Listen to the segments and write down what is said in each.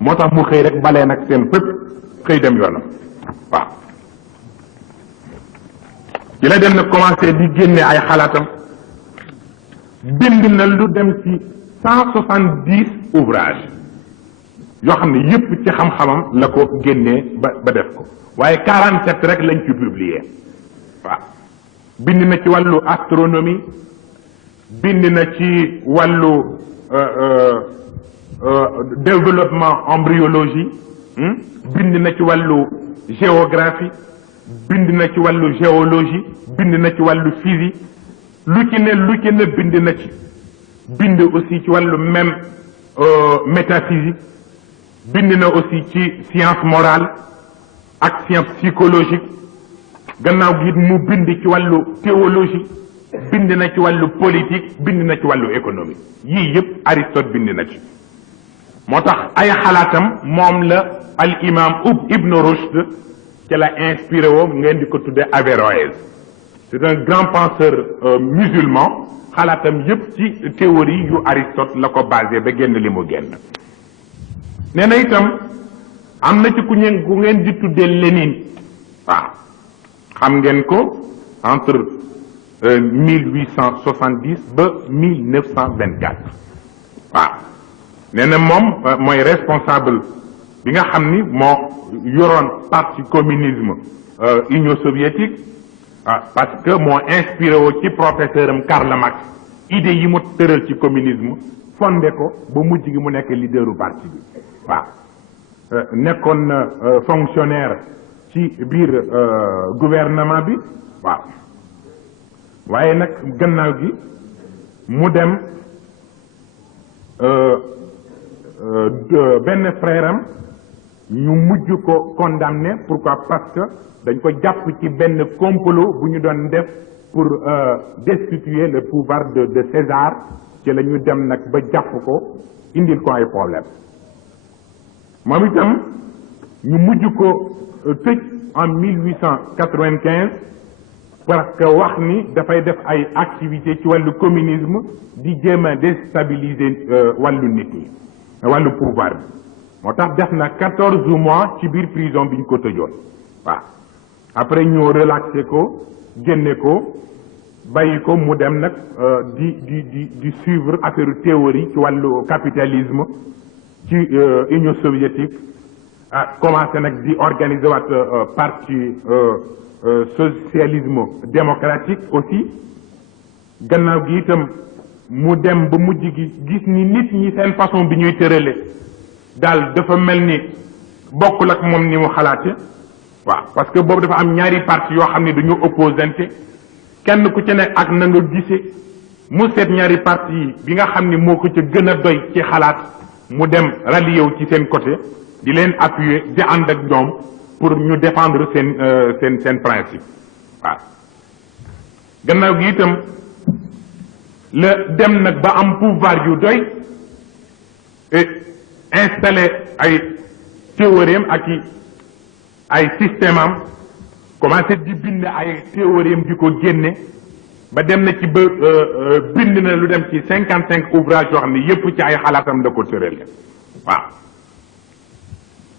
moo tax mu xëy rek balee nag seen fépp xëy dem yoonam waaw ci la dem na commencé di génne ay xalaatam bind na lu dem ci 170 ouvrages yoo xam ne yépp ci xam-xamam la ko génnee ba def ko waaye 47 rek lañ ci publier waaw bind na ci wàllu astronomie bind na ci wàllu développement embryologie bind na ci wàllu géographie bind na ci wàllu géologie bind na ci wàllu physique lu ci ne bind na ci bind aussi ci wàllu même métaphysique bind na aussi ci science morale ak science psychologique gannaaw gi mu bind ci wàllu théologie bind na ci wàllu politique bind na ci wàllu économie yii yëpp Aristote bind na ci moo tax ay xalaatam moom la al imam Ibn Rushd ci la inspiré woo ngeen di ko tudde Averroès c'est un grand penseur musulman xalaatam yëpp ci théorie yu Aristote la ko basé ba génn li mu génn nee na itam am na ci ku ngeen di tuddee Lénine waaw xam ngeen ko entre 1870 ba 1924 waaw nee na moom mooy responsable bi nga xam ni moo yoroon parti communisme Union soviétique parce que moo inspiré woo ci professeur am Karl Marx idée yi mu tëral ci communisme fondé ko ba mujj gi mu nekk leaderu parti bi waaw nekkoon na fonctionnaire ci biir gouvernement bi waaw waaye nag gannaaw gi mu dem benn frère am ñu mujj ko condamné pourquoi parce que dañ ko jàpp ci benn complot bu ñu doon def pour destituer le pouvoir de César ci la ñu dem nag ba jàpp ko indil ko ay problème moom itam ñu mujj ko tëj en 1895 parce que wax ni dafay def ay activité ci wàllu communisme di jéem a déstabiliser wàllu nit ñi wàllu pouvoir bi moo tax def na 14 mois ci biir prison bi ñu ko tëjoon waaw après ñoo relaxé ko génne ko bàyyi ko mu dem nag di suivre affaire théorie ci wàllu capitalisme ci Union soviétique commencé nag di organiser waat parti socialisme démocratique aussi gannaaw gi itam mu dem ba mujj gi gis ni nit ñi seen façon bi ñuy tërale daal dafa mel ni bokkul ak moom ni mu xalaate waaw parce que boobu dafa am ñaari parti yoo xam ne dañu opposante kenn ku ci ne ak na nga gisee mu seet ñaari parti yi bi nga xam ne moo ko ca gën a doy ci xalaat mu dem rallié wu ci seen côté di leen appuyer di ànd ak ñoom pour ñu défendre seen principe waaw gannaaw gi itam la dem nag ba am pouvoir yu doy et installé ay théorème ak ay système am commencé di bind ay théorème di ko génne ba dem na ci ba bind na lu dem ci 55 ouvrages yoo xam ne yépp ci ay xalaatam la ko tëral waaw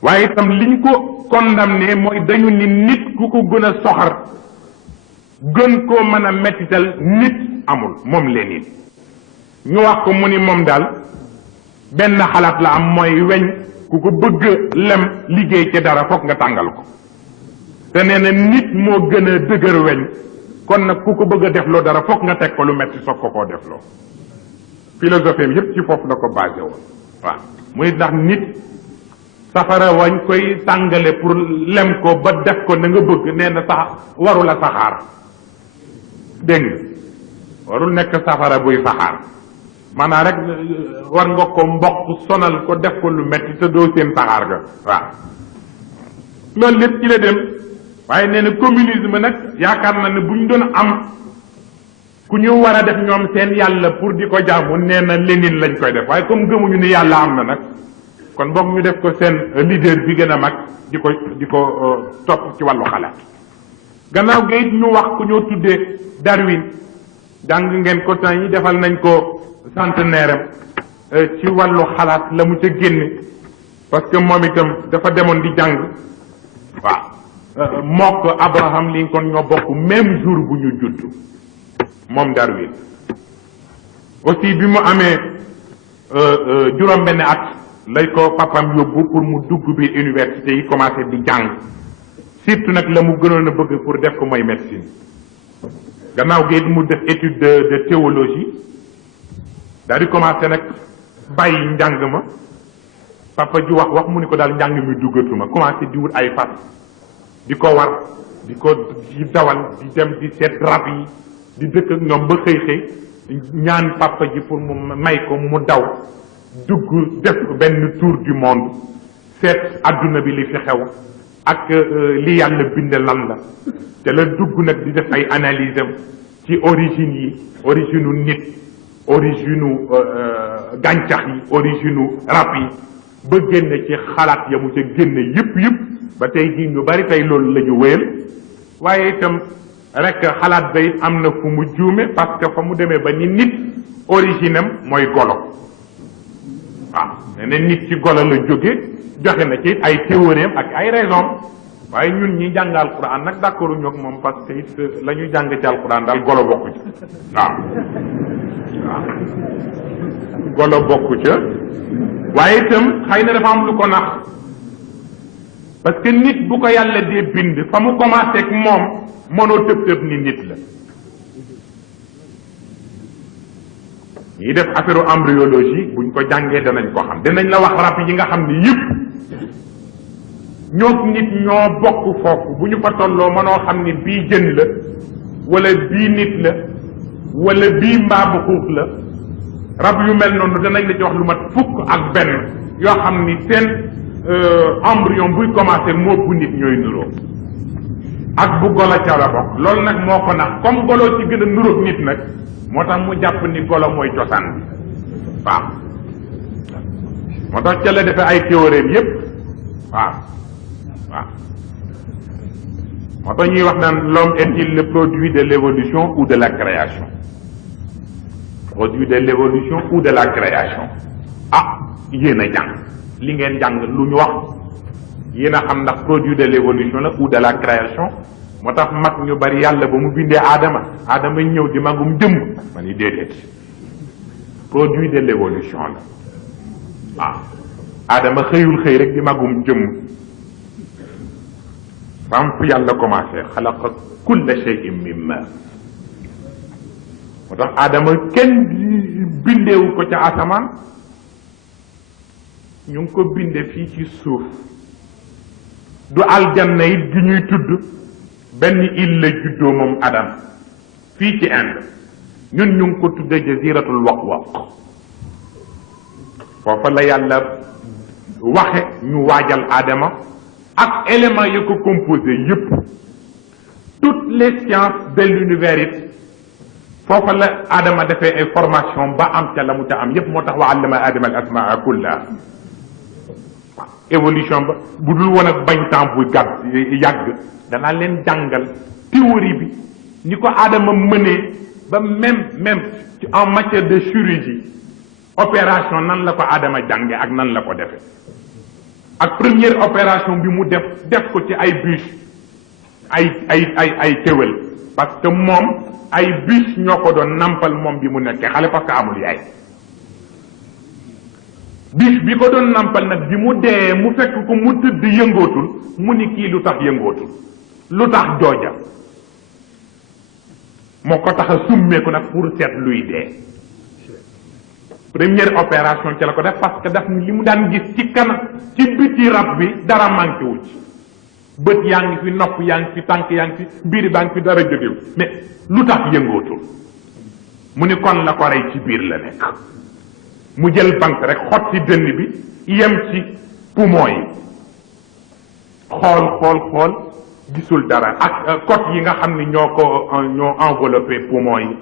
waaye itam liñ ko condamné mooy dañu ni nit ku ko gën a soxar gën koo mën a mettital nit amul moom Lénine ñu wax ko mu ni moom daal benn xalaat la am mooy weñ ku ko bëgg lem liggéey ci dara foog nga tàngal ko te nee na nit moo gën a dëgër weñ kon nag ku ko bëgg a defloo dara foog nga teg ko lu metti soog ko defloo philosophie yépp ci foofu la ko basé woon waaw muy ndax nit safara wañ koy tàngale pour lem ko ba def ko na nga bëgg nee na sax waru la saxaar dégg nga warul nekk safara buy saxaar maanaam rek war nga ko mboq sonal ko def ko lu metti te doo seen saxaar ga waaw loolu lépp ci la dem waaye nee na communisme nag yaakaar na ne bu ñu doon am ku ñu war a def ñoom seen yàlla pour di ko jaamu nee na Lénine lañ koy def waaye comme gëmuñu ni yàlla am na nag kon boog ñu def ko seen leader bi gën a mag di ko topp ci wàllu xalaat gannaaw gi it ñu wax ku ñoo tuddee Darwin jàng ngeen ko temps yi defal nañ ko centenaire am ci wàllu xalaat la mu ca génne parce que moom itam dafa demoon di jàng waaw mook Abraham Lincoln ñoo bokk même jour bu ñu judd moom Darwin aussi bi mu amee juróom benn at lay ko papam yóbbu pour mu dugg biir université yi commencé di jàng surtout nag la mu gënoon a bëgg pour def ko mooy médecine gannaaw gi mu def étude de théologie daal di commencé nag bàyyi njàng ma papa ji wax mu ni ko daal njàng mi duggatuma commencé di wut ay fas di ko war di ko di dawal di dem di seet rab yi di dëkk ak ñoom ba xëy ñaan papa ji pour mu may ko mu daw dugg def benn tour du monde seet adduna bi li fi xew ak li yàlla bind lan la te la dugg nag di def ay analyse am ci origine yi origine u nit origine u gàncax yi origine u rab yi ba génne ci xalaat ya mu ca génne yëpp ba tey jii ñu bari tey loolu la ñu wéyal waaye itam rek xalaat bay am na fu mu juume parce que fa mu demee ba ni nit origine am mooy golo waaw nee na nit ci golo la jóge joxe na ci ay théorie ak ay raison waaye ñun ñi jàng alquran nag d'accord ñoo ak moom parce que it la ñu jàng ci alquran daal golo bokku ci waaw golo bokku ca waaye itam xëy na dafa am lu ko nax parce que nit bu ko yàlla dee bind fa mu commencé ak moom mënoo tëb ni nit la ñiy def affaire embryologie buñ ko jàngee danañ ko xam dinañ la wax rab yi nga xam ni yëpp ñoo nit ñoo bokk foofu bu ñu fa tolloo mënoo xam ni bii jën la wala bii nit la wala bii mbaabu xuux la rab yu mel noonu danañ la ci wax lu mat fukk ak benn yoo xam ni seen embryon buy commencé moo bu nit ñooy nuroo ak bu golo ca la bokk loolu nag moo ko nax comme golo ci gën a nuróog nit nag moo tax mu jàpp ni golo mooy cosaan bi waaw moo tax ca la defee ay théorème yépp waaw moo tax ñuy wax naan l'homme est-il le produit de l'évolution ou de la création produit de l'évolution ou de la création yéen a jàng li ngeen jàng lu ñu wax yéen a xam ndax produit de l'évolution la ou de la création moo tax mag ñu bari yàlla ba mu bindee aadama ñëw di magum jëmm ma ni déedéet produit de l'évolution la aadama xëyul xëy rek di magum jëmm fam fu yàlla commencé xalaqa kulla shay'in min ma moo tax aadama kenn bindeewu ko ca asamaan ñu ngi ko binde fii ci suuf du aljanna it gi ñuy tudd benn île la juddoo moom Adam fii ci Inde ñun ñu ngi ko tudde jaziratul waq-waq foofa la yàlla waxe ñu waajal Adama ak éléments yi ko composé yépp toutes les sciences de l'univers it foofa la Adama defee ay formation ba am ca la mu ca am yépp moo tax wa allama Adama al asmaa kullaha évolution ba bu dul woon ak bañ temps bu gàtt yàgg danaa leen jàngal théorie bi ni ko Adama mënee ba même en matière de chirurgie opération nan la ko Adama jànge ak nan la ko defe ak première opération bi mu def ko ci ay bûche ay kéwél parce que moom ay bûche ñoo ko doon nampal moom bi mu nekkee xale parce que amul yaay bûche bi ko doon nampal nag bi mu dee mu fekk ko mu tëdd yëngootul mu ni kii lu tax yëngootul lu tax jooja moo ko tax a summeeku nag pour seet luy dee première opération ci la ko def parce que daf li mu daan gis ci kanam ci biti rab bi dara manqué wu ci bët yaa ngi fi nopp yaa ngi fi tànk yaa ngi fi biir baa ngi fi dara jógewu mais lu tax yëngootul mu ni kon la ko rey ci biir la nekk mu jël bant rek xotti dënn bi yem ci poumon yi xool gisul dara ak côte yi nga xam ni ñoo enveloppé poumon yi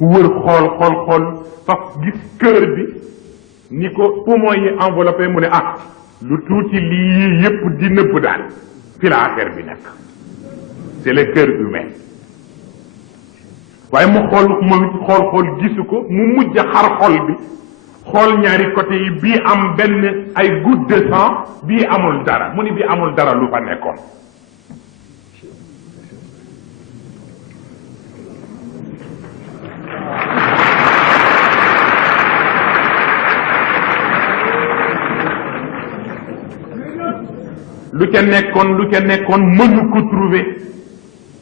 wër xool faf gis cœur bi ni ko poumon yi enveloppé mu ne lu tuuti lii yépp di nëbb daal fi la affaire bi nekk c'est le cœur humain waaye mu xool moom it xool gisu ko mu mujj xar xol bi xool ñaari côté yi bii am benn ay goutte de sang bii amul dara mu ni bii amul dara lu fa nekkoon lu ca nekkoon mënu ko trouver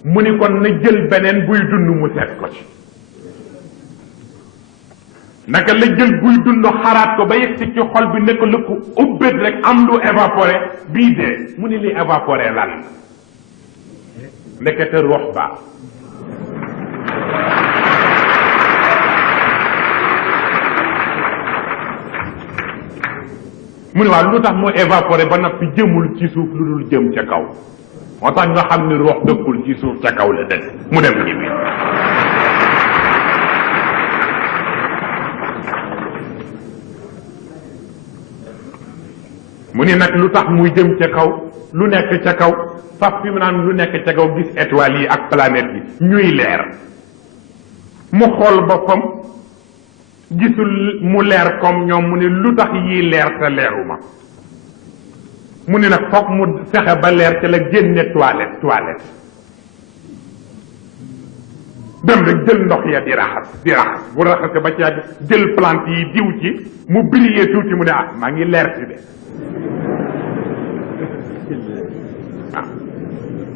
mu ni kon na jël beneen buy dund mu seet ko ci naka la jël buy dund xaraat ko ba yegsi ci xol bi nekk la ko ubbét rek am lu évaporé bii dee mu ni li évaporé lan ndekete rox ba mu ne waaw lu tax mu évaporé ba noppi jëmul ci suuf lu dul jëm ca kaw moo tax nga xam ni rox dëkkul ci suuf ca kaw la dëkk mu dem ñibbi mu ni nag lu tax muy jëm ca kaw lu nekk ca kaw faf fi mu naan lu nekk ca kaw gis étoiles yi ak planètes yi ñuy leer mu xool boppam gisul mu leer comme ñoom mu ne lu tax yii leer te leeruma mu ne nag foog mu fexe ba leer te la génne toilette dem rek jël ndox ya di raxas bu raxase ba ci yàgg jël plante yi diw ci mu briller tuuti mu ne ah maa ngi leer ci de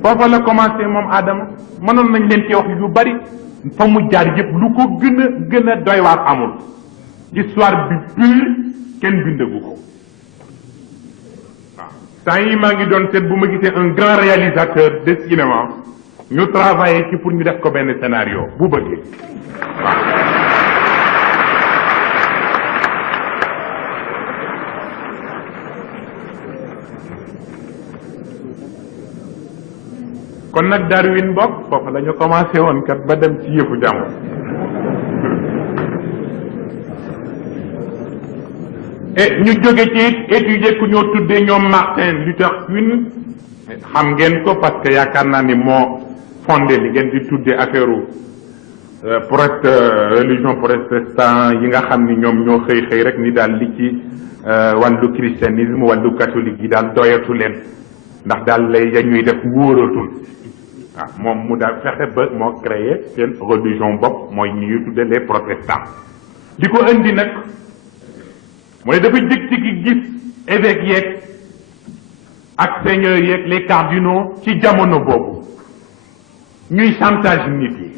foofa la commencé moom Adama mënoon nañ leen ci wax yu bari fa mu jaar yëpp lu ko gën a doy waar amul histoire bi pure kenn bindagu ko waaw temps yi maa ngi doon seet bu ma gisee un grand réalisateur de cinéma ñu travaillé ci pour ñu def ko benn scénario bu bëggee waaw kon nag Darwin bokk foofu la ñu commencé woon kat ba dem ci yëfu jàmm et ñu jóge ci étudier ku ñoo tuddee ñoom Martin Luther King xam ngeen ko parce que yaakaar naa ni moo fondé li ngeen di tuddee affaire religion protestant yi nga xam ni ñoom ñoo xëy rek ni daal li ci wàllu christianisme wàllu catholique yi daal doyatu leen ndax daal lay ya ñuy def wóoratul waaw moom mu daal fexe ba moo créé seen religion bopp mooy ñuy tudde les protestants di ko indi nag mu ne dafa jëkk ci gis évêques yeeg ak seigneurs yeeg les cardinaux ci jamono boobu ñuy chantage nit yi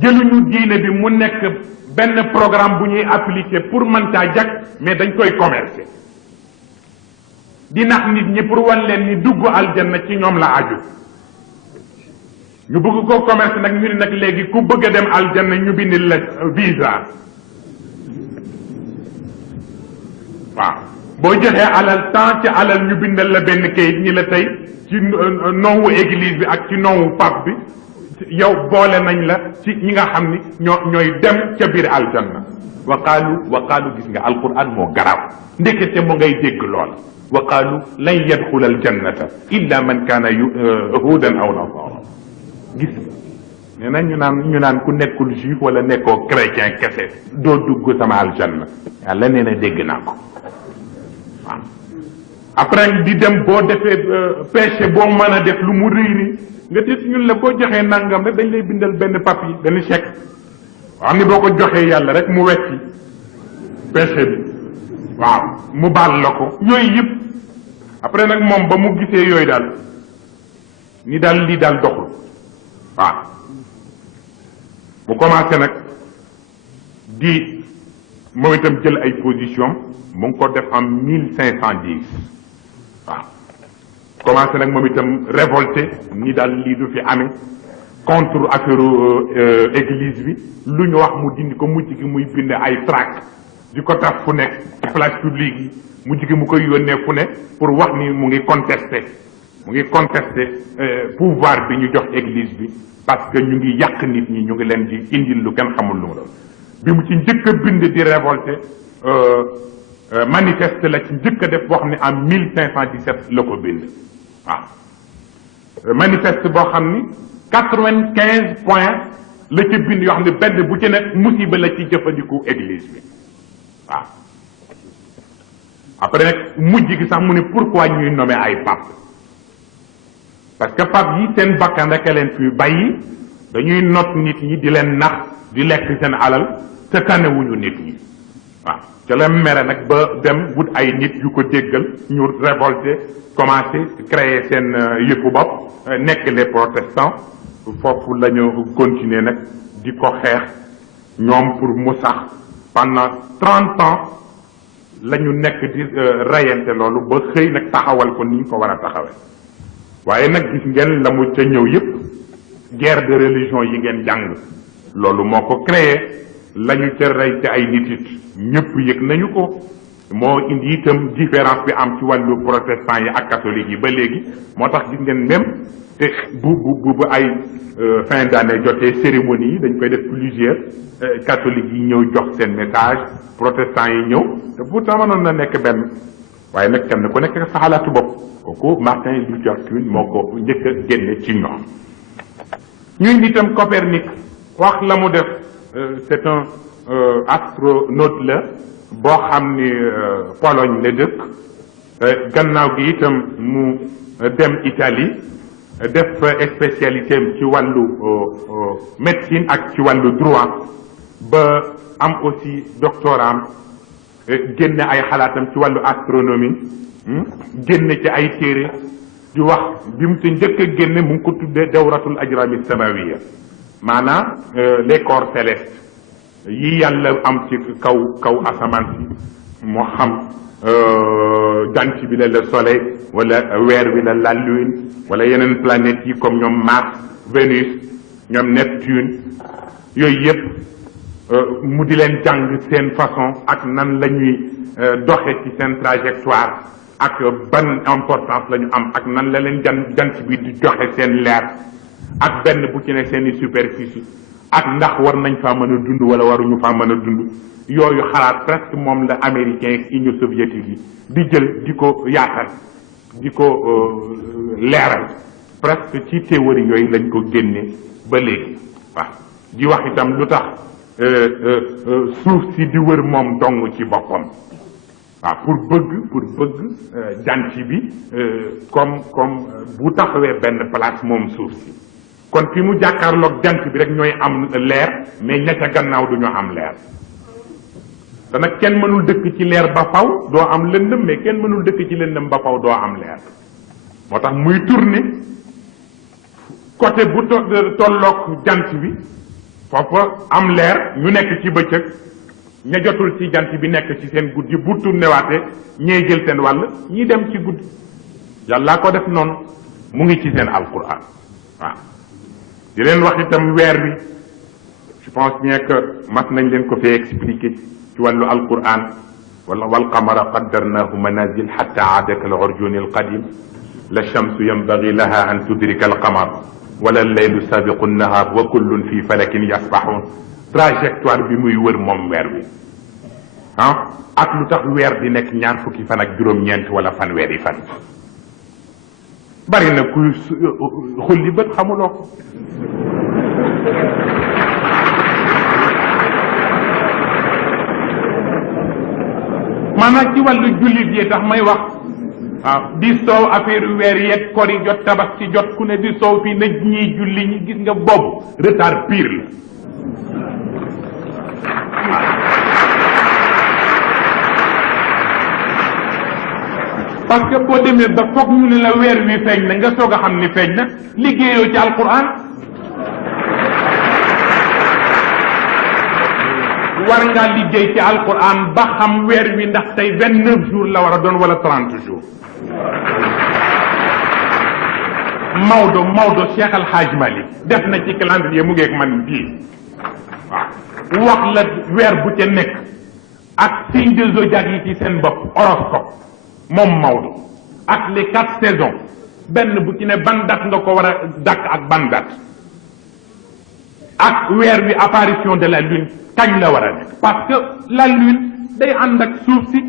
jëluñu diine bi mu nekk benn programme bu ñuy appliquer pour mën caa jag mais dañ koy commercer di nax nit ñi pour wan leen ni dugg aljanna ci ñoom la aju ñu bëgg ko commerce nag ñu ne nag léegi ku bëgg a dem aljanna ñu bindil la visa waaw boo joxee alal temps ci alal ñu bindal la benn kayit ñi la tey ci noowu église bi ak ci noowu pape bi yow boole nañ la ci ñi nga xam ni ñooy dem ca biir aljanna wa qaalu gis nga alquran moo garaaw ndekete mu ngay dégg lool wa qaalu lan yadxula aljannata illa man kaana hudan aw nasara gis nee na ñu naan ku nekkul juif wala nekkoo chrétien kese doo dugg sama aljanna yàlla nee na dégg naa ko waaw après di dem boo defee péché boo mën a def lu mu rëy nga gis ñun la boo joxee nangam rek dañ lay bindal benn papier benn chèque xam ni boo ko joxee yàlla rek mu wecci péché bi waaw mu baal la ko yooyu yëpp après nag moom ba mu gisee yooyu daal ni daal lii daal doxul waaw mu commencé nag di moom itam jël ay position mu ngi ko def en 1510 waaw commencé nag moom itam révolté ni daal lii du fi amee contre affaire église bi lu ñu wax mu dindi ko mujj gi muy bind ay tract di ko taf fu nekk place publique yi mujj gi mu koy yónnee fu ne pour wax ni mu ngi contesté pouvoir bi ñu jox église bi parce que ñu ngi yàq nit ñi ñu ngi leen di indil lu kenn xamul lu mu doon bi mu ci njëkk a bind di révolté manifeste la ci njëkk a def boo xam ne en 1517 la ko bind waaw manifeste boo xam ni 95 points la ci bind yoo xam ne benn bu ci nekk musiba la ci jëfandiku église bi waaw après nag mujj gi sax mu ne pourquoi ñuy nommer ay pape parce que pape yi seen bakkan rek a leen fi bàyyi dañuy not nit ñi di leen nax di lekk seen alal te tanewuñu nit ñi waaw ca la mere nag ba dem wut ay nit yu ko déggal ñu révolté commencé créer seen yëfu bopp nekk les protestants foofu la ñu continuer nag di ko xeex ñoom pour mu sax pendant 30 ans la ñu nekk di rayante loolu ba xëy nag taxawal ko ni ñu ko war a taxawee waaye nag gis ngeen la mu ca ñëw yëpp guerre de religion yi ngeen jàng loolu moo ko créé la ñu ca rey ca ay nit it ñëpp yëg nañu ko moo indi itam différence bi am ci wàllu protestant yi ak catholique yi ba léegi moo tax gis ngeen même te bu ay fin d'année jotee cérémonie yi dañ koy def plusieurs catholiques yi ñëw jox seen message protestants yi ñëw te pourtant mënoon na nekk benn waaye nag kenn ku nekk sa xalaatu bopp kooku Martin Luther King moo ko njëkk a génne ci ñoom ñuy nitam Copernic wax la mu def c'est un astronaute la boo xam ni Pologne la dëkk gannaaw gi itam mu dem Italie def spécialité am ci wàllu médecine ak ci wàllu droit ba am aussi doctorat génne ay xalaatam ci wàllu astronomie génne ci ay téere di wax bi mu ci njëkk a génne mu ngi ko tuddee dawratul ajrami samawiya maanaam les corps célestes yi yàlla am ci kaw asamaan si moo xam jant bi la le soleil wala weer bi la lune wala yeneen planètes yi comme ñoom Mars Vénus ñoom Neptune yooyu yëpp mu di leen jàng seen façon ak nan la ñuy doxe ci seen trajectoire ak ban importance la ñu am ak nan la leen jant bi di joxe seen leer ak benn bu ci ne seen i superficie ak ndax war nañ faa mën a dund wala waruñu faa mën a dund yooyu xalaat presque moom la américain ak union soviétique yi di jël di ko yaatal di ko leeral presque ci théorie yooyu lañ ko génne ba léegi waaw di wax itam lu tax suuf si di wër moom dong ci boppam waaw pour bëgg jant bi comme bu taxawee benn place moom suuf si kon fi mu jàkkaarloog jant bi rek ñooy am leer mais ña ca gannaaw du ñu am leer te nag kenn mënul dëkk ci leer ba faw doo am lëndëm mais kenn mënul dëkk ci lëndëm ba faw doo am leer moo tax muy tourner côté bu tolloog jant bi foofa am leer ñu nekk ci bëccëg ña jotul ci jant bi nekk ci seen guddi bu tourné waatee ñee jël seen wàll ñi dem ci guddi yàllaa ko def noonu mu ngi ci seen alquran waaw di leen wax itam weer wi je pense bien que mas nañ leen ko fee expliquer ci wàllu alquran wala wal qamara qaddarnahu manazil hatta aada kal urjuni al qadim la shamsu yanbaghi laha an tudrika al qamar wala leylu sabiqu nahar wa kullun fi falakin yasbahun trajectoire bi muy wër moom weer wi ak lu tax weer di nekk ñaar fukki fan ak juróom-ñeent wala fanweeri fan bari na kuy xulli bët xamuloo ko maanaam ci wàllu jullit yi tax may wax waaw di soow affaire weer yeeg kori jot tabaski jot ku ne di soow fii na ñiy julli ñi gis nga boobu retard pire la parce que boo demee ba foog ñu ne la weer wi feeñ na nga soog a xam ni feeñ na liggéeyoo ci alquran war ngaa liggéey ci alquran ba xam weer wi ndax tey 29 jours la war a doon wala 30 jours Maodo Cheikh Al Hadj Malick def na ci calendrier mu ngeeg man bii waaw wax la weer bu ca nekk ak signe de zodiaque yi ci seen bopp horoscope moom Maodo ak les 4 saisons benn bu ci ne ban date nga ko war a dàkk ak ban date ak weer wi apparition de la lune kañ la war a nekk parce que la lune day ànd ak suuf si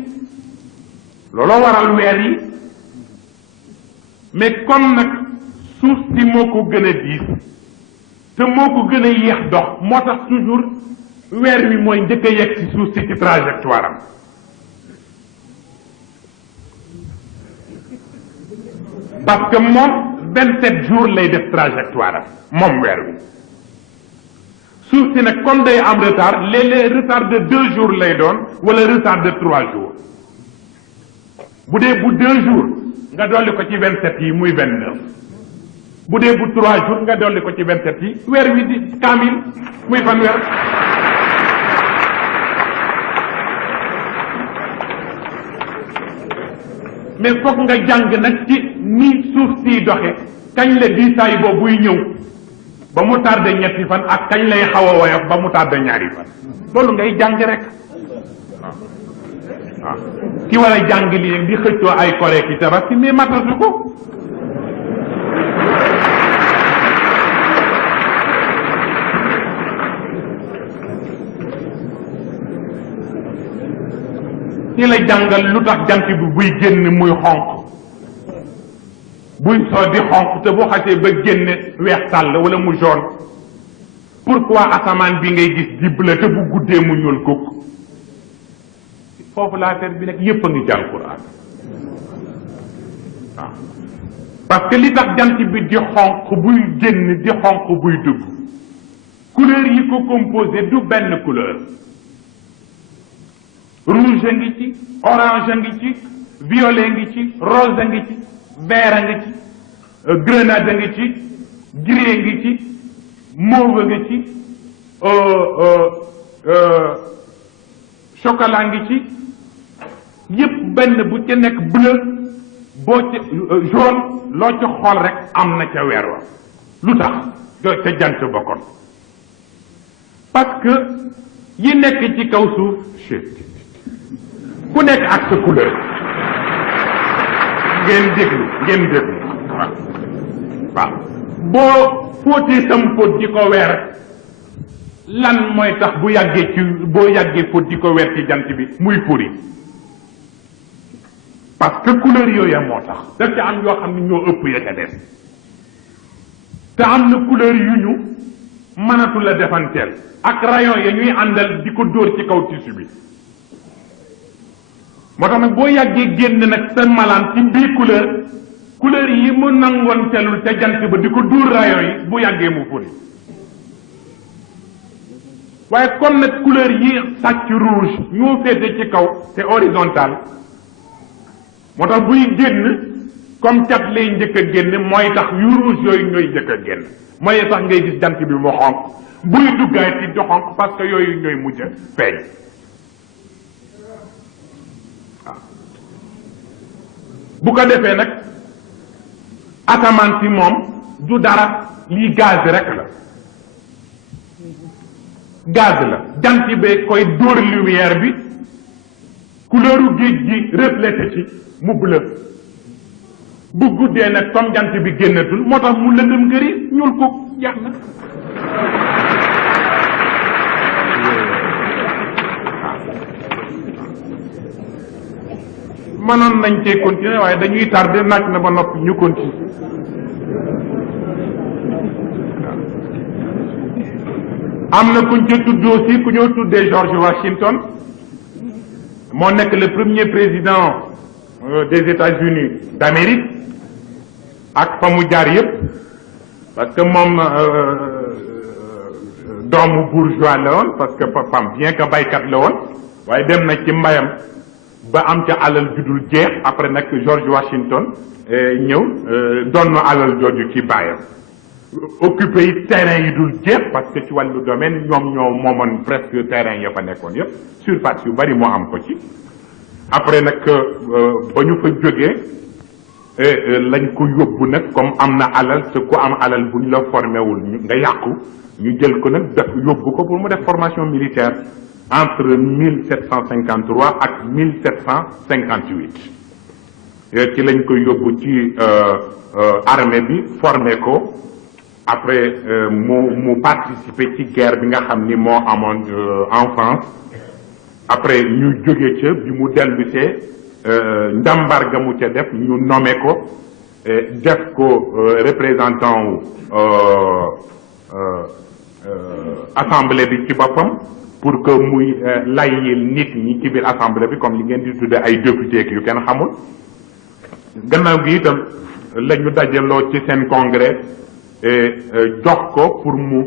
looloo waral weer yi mais comme nag suuf si moo ko gën a diis te moo ko gën a yéex dox moo tax toujours weer wi mooy njëkk a yegg ci suuf si ci trajectoire am parce que moom 27 jours lay def trajectoire am moom weer wi suuf si nag comme day am retard léeg-léeg retard de 2 jours lay doon wala retard de 3 jours bu dee bu 2 jours nga dolli ko ci 27 yi muy 29 bu dee bu 3 jours nga dolli ko ci 27 yi weer wi di kaamil muy fanweer mais foog nga jàng nag ci ni suuf siy doxe kañ la diisaay boobu buy ñëw ba mu tardé ñetti fan ak kañ lay xaw a woyof ba mu tardé ñaari fan loolu ngay jàng rek waaw ki war a jàng lii di xëccoo ay koré ki tabaski mais matatu ko ki la jàngal lu tax jant bi buy génn muy xonq buy soo di xonq te bu xasee ba génn weex tàll wala mu jaune pourquoi asamaan bi ngay gis di bleu te bu guddee mu ñuul kukk foofu la affaire bi nag yépp a ngi jàng Qur'an waaw parce que li tax jant bi di xonq buy génn di xonq buy dugg couleur yi ko composé du benn couleur rouge a ngi ci orange a ngi ci violet ngi ci rose a ngi ci vert a ngi ci grenade a ngi ci gris ngi ci mauve ngi ci chocolat ngi ci yépp benn bu ci nekk bleu boo ci jaune loo ci xool rek am na ca weer wa lu tax ca jant bokkoon parce que yi nekk ci kaw suuf ku nekk ak sa couleur ngeen déglu waaw boo fóotee sam fóot di ko weer lan mooy tax bu yàggee ci boo yàggee fóot di ko weer ci jant bi muy furi parce que couleur yooya moo tax daf ci am yoo xam ne ñoo ëpp ya ca des te am na couleur yu ñu mënatu la defanteel ak rayon ya ñuy àndal di ko dóor ci kaw tissu bi moo tax nag boo yàggee génn nag sa malaan ci biir couleur yi mu nangoon telul ca jant ba di ko dóor rayon yi bu yàggee mu furi waaye kon nag couleur yi sàcc rouge ñoo féete ci kaw c'est horizontal moo tax buy génn comme cat lay njëkk a génn mooy tax yu rouge yooyu ñooy njëkk a génn mooy tax ngay gis jant bi mu xonq buy duggaay ci di xonq parce que yooyu ñooy mujj a feeñ waaw bu ko defee nag asamaan si moom du dara lii gaz rek la gaz la jant bee koy dóor lumière bi couleuru géej gi reflété ci mu bleu bu guddee nag comme jant bi génnatul moo tax mu lëndëm gëri ñuul ko jeex na mënoon nañ cee continuer waaye dañuy tardé naaj na ba noppi ñu continuer am na kuñ ca tudd aussi ku ñoo tuddee George Washington moo nekk le premier président des États-Unis d'Amérique ak fa mu jaar yépp parce que moom doomu bourgeois la woon parce que papam bien que baykat la woon waaye dem na ci mbayam ba am ca alal judul jeex après nag George Washington ñëw doon na alal jooju ci baayam occupé yi terrain yi dul jeex parce que ci wàllu domaine ñoom ñoo moomoon presque terrain ya fa nekkoon yépp surface yu bari moo am ko ci après nag ba ñu fa jógee lañ ko yóbbu nag comme am na alal te ku am alal bu ñu la formé wul nga yàqu ñu jël ko nag def yóbbu ko pour mu def formation militaire entre 1753 ak 1758 ci lañ ko yóbbu ci armée bi formé ko après mu participer ci guerre bi nga xam ni moo amoon en France après ñu jóge ca bi mu dellusee njàmbar ga mu ca def ñu nommé ko def ko représentant wu assemblée bi ci boppam pour que muy layyil nit ñi ci biir assemblée bi comme li ngeen di tudde ay député ak yu kenn xamul gannaaw gi itam la ñu dajaloo ci seen congrès jox ko pour mu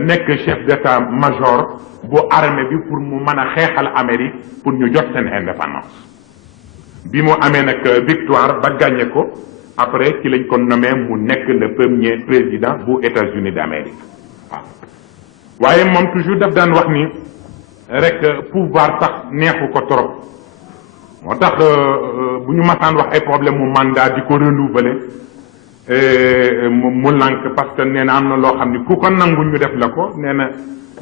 nekk chef d'état-major bu armée bi pour mu mën a xeexal Amérique pour ñu jot seen indépendance bi mu amee nag victoire ba gagné ko après ci lañ ko nommé mu nekk le premier président bu États-Unis d'Amérique waaw waaye moom toujours daf daan wax ni rek pouvoir sax neexu ko trop moo tax bu ñu masaan wax ay problème mu mandat di ko renouveler mu lànk parce que nee na am na loo xam ni ku ko nangu ñu def la ko nee na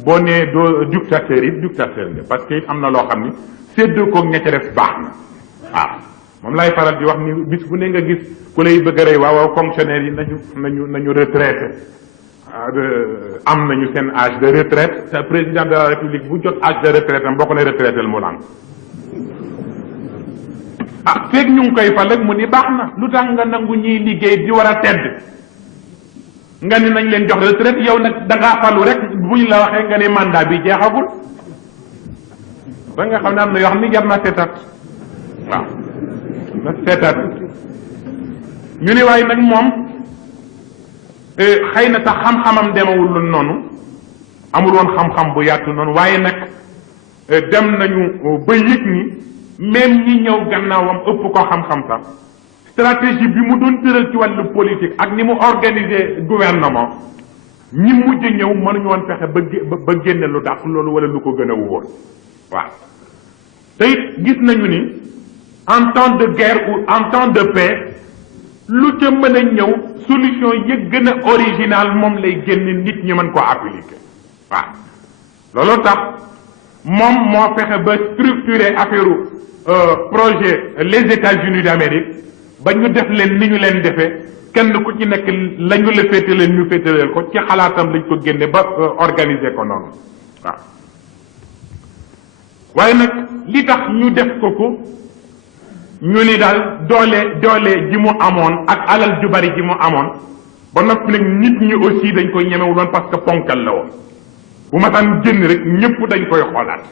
boo nee doo dictateur it dictateur nga parce que it am na loo xam ni séddoo koog ña ca def baax na waaw moom lay faral di wax ni bis bu ne nga gis ku lay bëgg a rey waaw fonctionnaire yi nañu retraité am nañu seen âge de retraite te président de la république bu jot âge de retraite am boo ko ne retraité mu lànk feeg ñu ngi koy fal rek mu ni baax na lu tax nga nangu ñiy liggéey di war a tedd nga ni nañ leen jox retraite yow nag da ngaa falu rek buñ la waxee nga ne mandat bi jeexagul ba nga xam ne am na yoo xam ni jar na seetaat waaw na seetaat ñu ne waaye nag moom xëy na sax xam-xamam demewul noonu amul woon xam-xam bu yaatu noonu waaye nag dem nañu ba yëg ni même ñi ñëw gannaawam ëpp ko xam-xam sax stratégie bi mu doon tëral ci wàllu politique ak ni mu organiser gouvernement ñi mujj ñëw mënuñu woon fexe ba génne lu dàq loolu wala lu ko gën a wóor waaw te it gis nañu ni en temps de guerre ou en temps de paix lu ca mën a ñëw solution yi gën a original moom lay génne nit ñi mën ko appliquer waaw loolu tax moom moo fexe ba structurer affaire projet les États-Unis d'Amérique ba ñu def leen ni ñu leen defee kenn ku ci nekk la ñu la féetaleel ñu féetaleel ko ci xalaatam lañ ko génne ba organiser ko noonu waaw waaye nag li tax ñu def ko ñu ni daal doole ji mu amoon ak alal ju bari ji mu amoon ba noppi nag nit ñi aussi dañ koy ñemewul woon parce que ponkal la woon bu ma daan génn rek ñëpp dañ koy xoolaat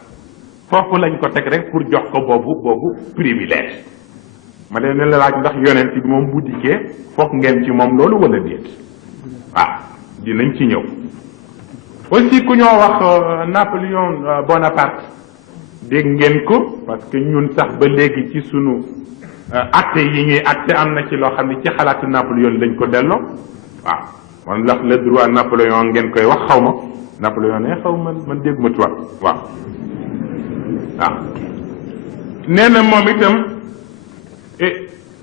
foofu lañ ko teg rek pour jox ko boobu privilège ma leen la laaj ndax yonent bi moom bu dikkee foog ngeen ci moom loolu wala déet dinañ ci ñëw aussi ku ñoo wax Napoléon Bonaparte dégg ngeen ko parce que ñun sax ba léegi ci sunu acte yi ñuy acte am na ci loo xam ne ci xalaatu Napoléon lañ ko delloo waaw man ndax le droit Napoléon ngeen koy wax xaw ma Napoléon ne xaw man dégg ma tubaab waaw nee na moom itam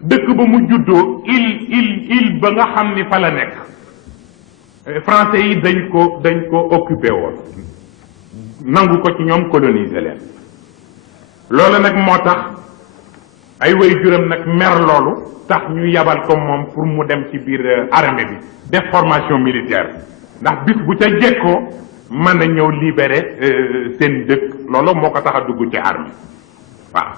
dëkk ba mu juddoo il ba nga xam ni fa la nekk français yi dañ ko occupé woon nangu ko ci ñoom coloniser leen loolu nag moo tax ay way juram nag mer loolu tax ñu yabal ko moom pour mu dem ci biir armée bi def formation militaire ndax bis bu ca jekkoo mën a ñëw libérer seen dëkk loolu moo ko tax a dugg ci armée waaw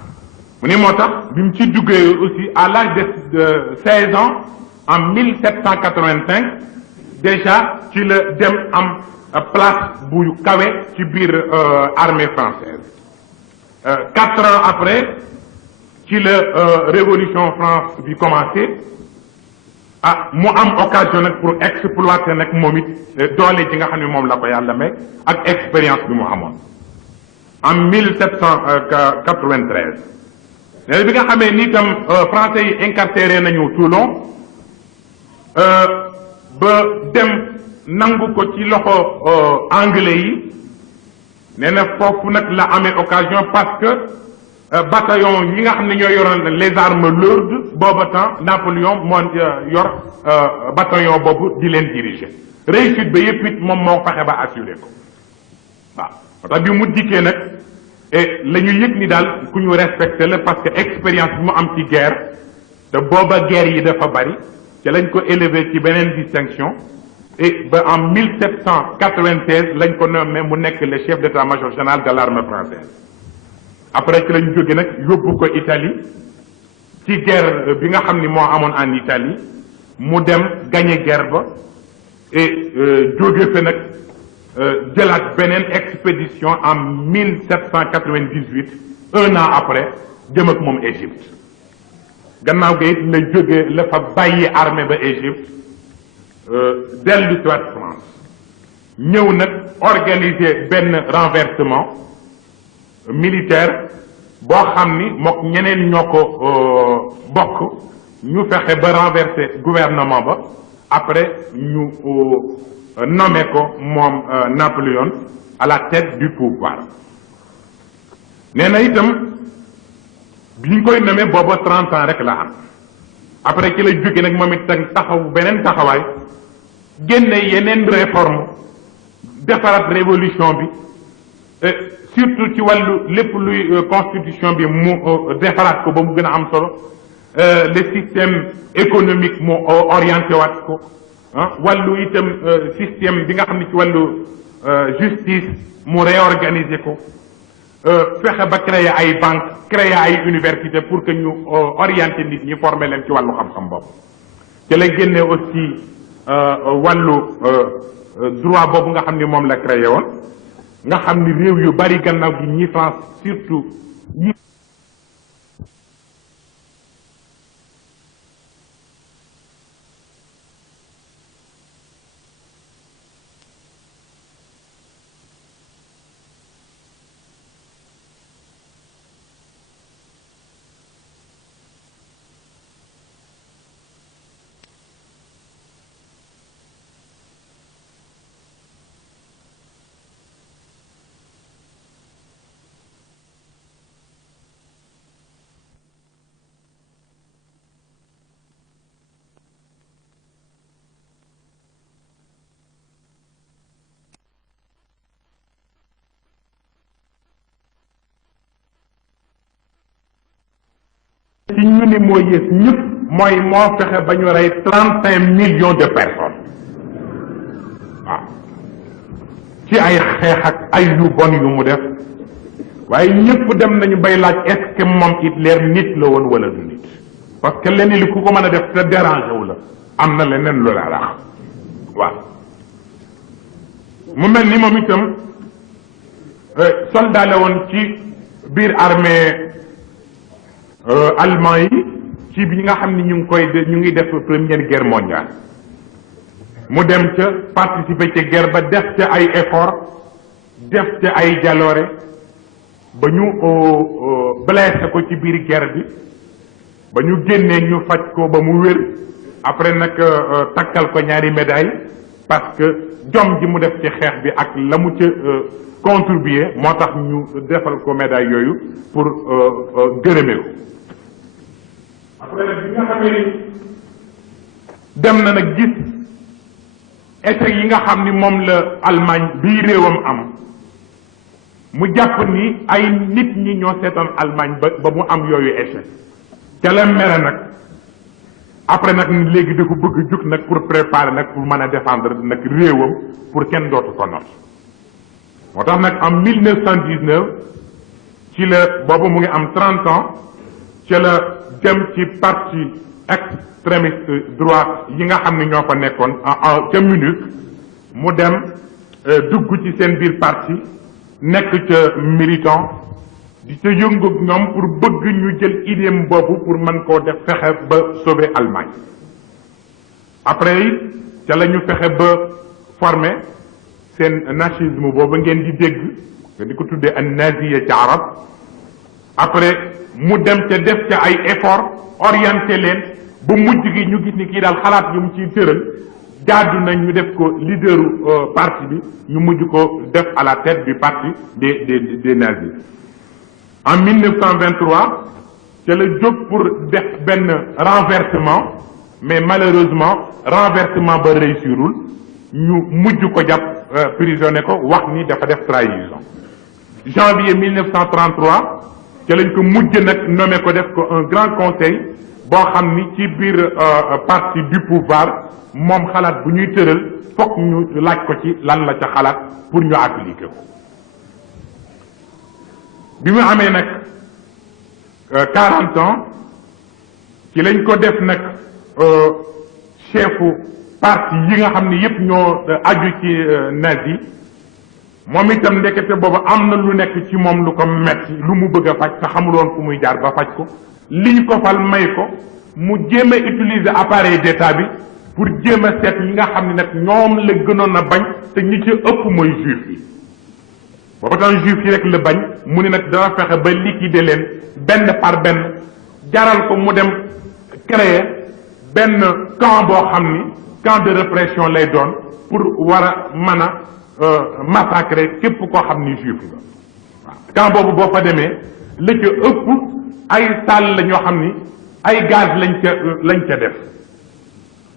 mu ni moo tax bi mu ci duggee aussi à l'âge de 16 ans en 1785 déjà ci la dem am place bu kawe ci biir armée française 4 ans après ci la révolution France bi commencé mu am occasion nag pour exploiter nag moom it doole ji nga xam ne moom la ko yàlla may ak expérience bi mu amoon en 1793 léegi bi nga xamee ni itam français yi incarcéré nañu Toulon ba dem nangu ko ci loxo anglais yi nee na foofu nag la amee occasion parce que bataillon yi nga xam ne ñoo yoroon les armes lourdes booba temps Napoléon moo yor bataillon boobu di leen diriger réussite ba yëpp it moom moo fexe ba assuré ko waaw moo tax bi mu dikkee nag la ñu yëg ni daal ku ñu respecté la parce que expérience bi mu am ci guerre te booba guerre yi dafa bari ci lañ ko élevé ci beneen distinction et ba en 1796 lañ ko nommé mu nekk le chef d'état-major général de l'armée française après ci lañ jóge nag yóbbu ko Italie ci guerre bi nga xam ni moo amoon en Italie mu dem gagné guerre ba et jóge fa nag jëlaat beneen expédition en 1798 un an après jëm ak moom Égypte gannaaw ga it la jóge la fa bàyyi armée ba Égypte dellu soit France ñëw nag organiser benn renversement militaire boo xam ni mook ñeneen ñoo ko bokk ñu fexe ba renverser gouvernement ba après ñu nommé ko moom Napoléon à la tête du pouvoir nee na itam bi ñu koy nommé booba 30 ans rek la am après ci la jóge nag moom it taxaw beneen taxawaay génne yeneen réforme defaraat révolution bi surtout ci wàllu lépp luy constitution bi mu defaraat ko ba mu gën a am solo le système économique mu orienté waat ko wàllu itam système bi nga xam ne ci wàllu justice mu réorganiser ko fexe ba créer ay banque créer ay université pour que ñu orienter nit ñi former leen ci wàllu xam-xam bopp ci la génne aussi wàllu droit boobu nga xam ni moom la créé woon nga xam ni réew yu bari gannaaw gi ñi France surtout ñi ci ñu ni moo yées ñëpp mooy moo fexe ba ñu rey 35 millions de personnes waaw ci ay xeex ak ay yu bon yu mu def waaye ñëpp dem nañu bay laaj est-ce que moom Hitler nit la woon wala du nit parce que leneen li ku ko mën a def te dérangé wu la am na leneen lu la rax waaw mu mel ni moom itam soldat la woon ci biir armée allemand yi ci bi nga xam ni ñu ngi def première guerre mondiale mu dem ca participer ca guerre ba def ca ay effort def ca ay jaloore ba ñu blessé ko ci biir guerre bi ba ñu génnee ñu faj ko ba mu wér après nag takkal ko ñaari médaille parce que jom ji mu def ci xeex bi ak la mu ca contribuer moo tax ñu defal ko médaille yooyu pour gërëmee ko après nag bi nga xamee ni dem na nag gis échec yi nga xam ni moom la Allemagne bii réewam am mu jàpp ni ay nit ñi ñoo seetaan Allemagne ba mu am yooyu échec ca la mere nag après nag léegi da ko bëgg jug nag pour préparer nag pour mën a défendre nag réewam pour kenn dootu ko not moo tax nag en 1919 ci la boobu mu ngi am 30 ans ci la dem ci parti extrémiste droit yi nga xam ne ñoo fa nekkoon ca Munich mu dem dugg ci seen biir parti nekk ca militant di ca yëngu ñoom pour bëgg ñu jël idéem boobu pour mën koo def fexe ba sauver Allemagne après it ca la ñu fexe ba former seen nazisme boobu ngeen di dégg nga di ko tuddee an naziya ci arab après mu dem ca def ca ay effort orienté leen ba mujj gi ñu gis ni kii daal xalaat yu mu ciy tëral jaadu na ñu def ko leaderu parti bi ñu mujj ko def à la tête du parti des nazis en 1923 ca la jóg pour def benn renversement mais malheureusement renversement ba réussirul ñu mujj ko jàpp prisonnier ko wax ni dafa def trahison janvier 1933 ca lañ ko mujj nag nommé ko def ko un grand conseil boo xam ni ci biir parti du pouvoir moom xalaat bu ñuy tëral fokk ñu laaj ko ci lan la ca xalaat pour ñu appliquer ko bi mu amee nag 40 ans ci lañ ko def nag chefu parti yi nga xam ne yépp ñoo aju ci nazi moom itam ndekete boobu am na lu nekk ci moom lu ko metti lu mu bëgg a faj te xamuloon fu muy jaar ba faj ko liñ ko fal may ko mu jéem a utiliser appareil d'état bi pour jéem a seet yi nga xam ne nag ñoom la gënoon a bañ te ñi ci ëpp mooy juif yi booba tam juif yi rek la bañ mu ne nag dana fexe ba liquider leen benn par benn jaral ko mu dem créer benn camp boo xam ni camp de répression lay doon pour war a mën a massacrer képp koo xam ni juif nga waaw camp boobu boo fa demee la ca ëpp ay salle la ñoo xam ni ay gaz lañ ca def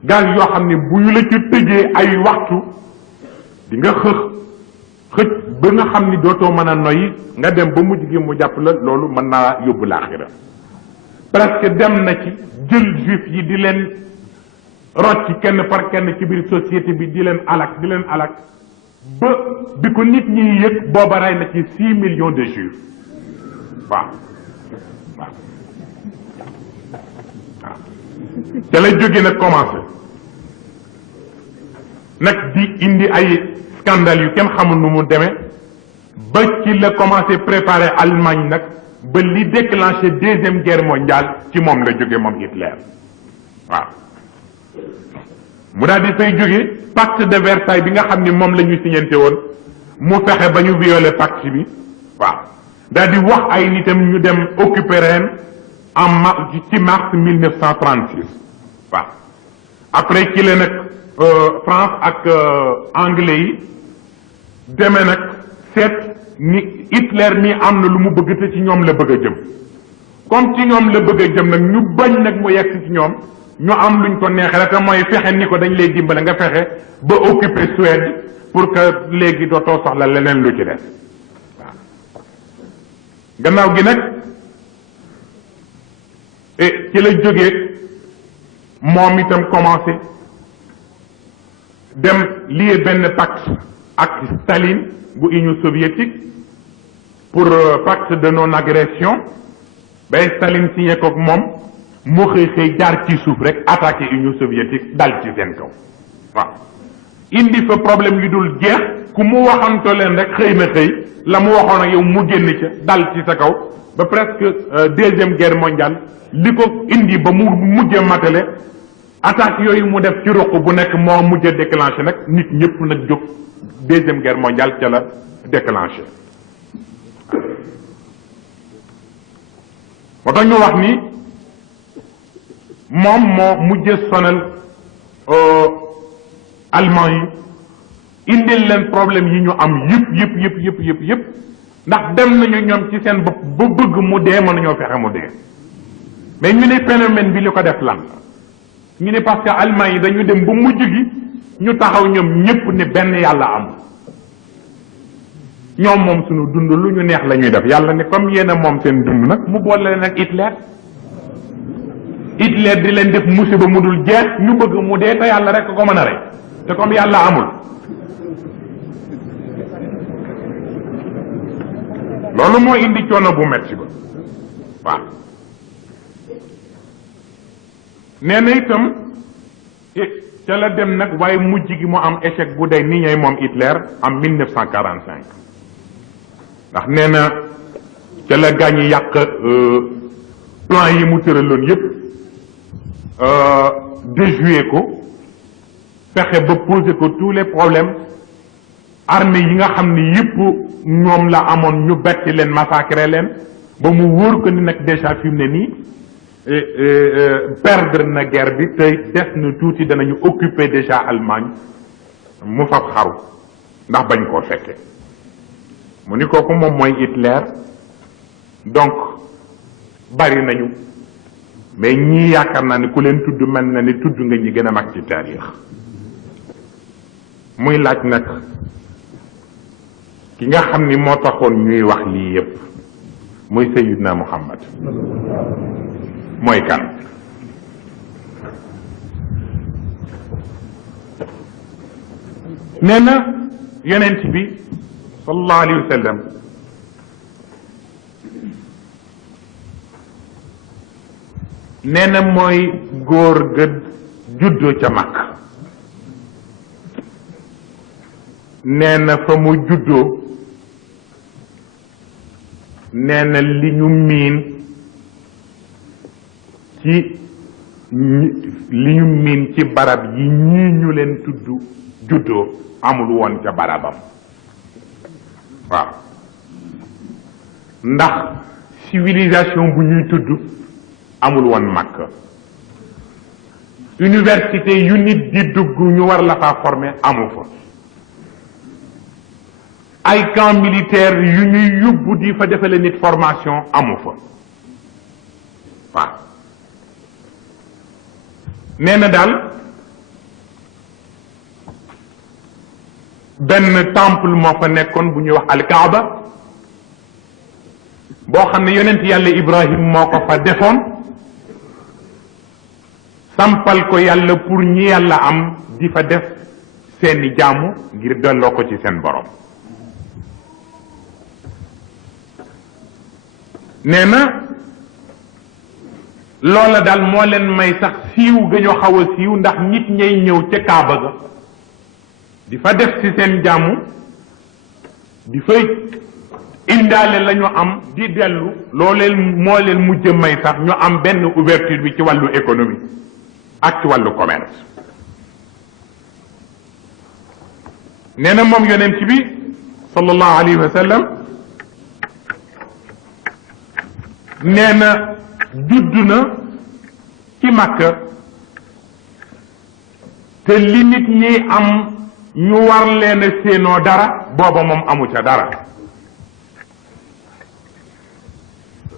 gaz yoo xam ni bu ñu la ca tëjee ay waxtu di nga xëj ba nga xam ni dootoo mën a noyyi nga dem ba mujj gi mu jàpp la loolu mën naa yóbbu laaxira presque dem na ci jël juif yi di leen rocc kenn par kenn ci biir société bi di leen alak ba bi ko nit ñi yëg booba rey na ci 6 millions de juifs waaw ca la jóge nag commencé nag di indi ay scandale yu kenn xamul nu mu demee ba ci la commencé préparer Allemagne nag ba li déclenché deuxième guerre mondiale ci moom la jóge moom Hitler waaw mu daal di fay jóge pacte de Versailles bi nga xam ni moom la ñu signante woon mu fexe ba ñu violer pacte bi waaw daal di wax ay nitam ñu dem occuper Rennes ci mars 1936 waaw après ci la nag France ak anglais yi demee nag seet ni Hitler mi am na lu mu bëgg te ci ñoom la bëgg a jëm comme ci ñoom la bëgg a jëm nag ñu bañ nag mu yegg ci ñoom ñu am luñ ko neexee te mooy fexe ni ko dañ lay dimbale nga fexe ba occuper Suède pour que léegi dootoo soxla leneen lu ci des waaw gannaaw gi nag ci la jógee moom itam commencé dem lié benn pacte ak Staline bu Union soviétique pour pacte de non agression bay Staline signé koog moom mu xëy jaar ci suuf rek attaqué Union soviétique dal ci seen kaw waaw indi fa problème yu dul jeex ku mu waxanto leen rek xëy na xëy la mu waxoon ak yow mu génn ca dal ci sa kaw ba presque deuxième guerre mondiale li ko indi ba mu mujjee matale attaque yooyu mu def ci ruq bu nekk moo mujjee déclenché nag nit ñëpp nag jóg deuxième guerre mondiale ca la déclenché moo tax ñu wax ni moom moo mujjee sonal allemand yi indil leen problème yi ñu am yëpp ndax dem nañu ñoom ci seen bopp ba bëgg mu dee mënuñoo fexe mu dee mais ñu ne phénomène bi li ko def lan ñu ne parce que allemand yi dañu dem ba mujj gi ñu taxaw ñoom ñëpp ne benn yàlla am ñoom moom suñu dund lu ñu neex la ñuy def yàlla ne comme yéen a moom seen dund nag mu boole leen ak Hitler di leen def musiba mu dul jeex ñu bëgg mu dee te yàlla rek ko mën a rey te comme yàlla amul loolu moo indi coono bu metti ba waaw nee na itam ca la dem nag waaye mujj gi mu am échec bu day ni ñooy moom Hitler en 1945 ndax nee na ca la gaañi yàq plan yi mu tëraloon yépp déjouer ko fexe ba poser ko tous les problèmes armée yi nga xam ni yépp ñoom la amoon ñu betti leen massacrer leen ba mu wóor ko ni nag déjà fi mu ne nii perdre na guerre bi te des na tuuti danañu occuper déjà Allemagne mu fab xaru ndax bañ koo fekkee mu ni kooku moom mooy Hitler donc bari nañu mais ñii yaakaar naa ni ku leen tudd mel na ni tudd nga ñi gën a mag ci taarix muy laaj nag ki nga xam ni moo taxoon ñuy wax lii yépp muy Sayyidna Muhammad mooy kan nee na yonent bi sallallahu alayhi wa sallam nee na mooy góor ga juddoo ca Makka nee na fa mu juddoo nee na li ñu miin ci li ñu miin ci barab yi ñii ñu leen tudd juddoo amul woon ca barabam waaw ndax civilisation bu ñuy tudd amul woon Makka université yu nit di dugg ñu war la faa former amu fa ay camp militaire yu ñuy yóbbu di fa defale nit formation amu fa waaw nee na daal benn temple moo fa nekkoon bu ñuy wax alkaaba boo xam ne yonent yàlla Ibrahim moo ko fa defoon sampal ko yàlla pour ñi yàlla am di fa def seeni jaamu ngir delloo ko ci seen borom nee na loola daal moo leen may sax siiw ga ñu xaw a siiw ndax nit ñay ñëw ca Kaaba ga di fa def ci seen jaamu di fay indaale la ñu am di dellu looleen moo leen mujj may sax ñu am benn ouverture bi ci wàllu économie ak ci wàllu commerce nee na moom yonent bi sallallahu alayhi wa sallam nee na judd na ci Makka te li nit ñi am ñu war leen a séenoo dara booba moom amu ca dara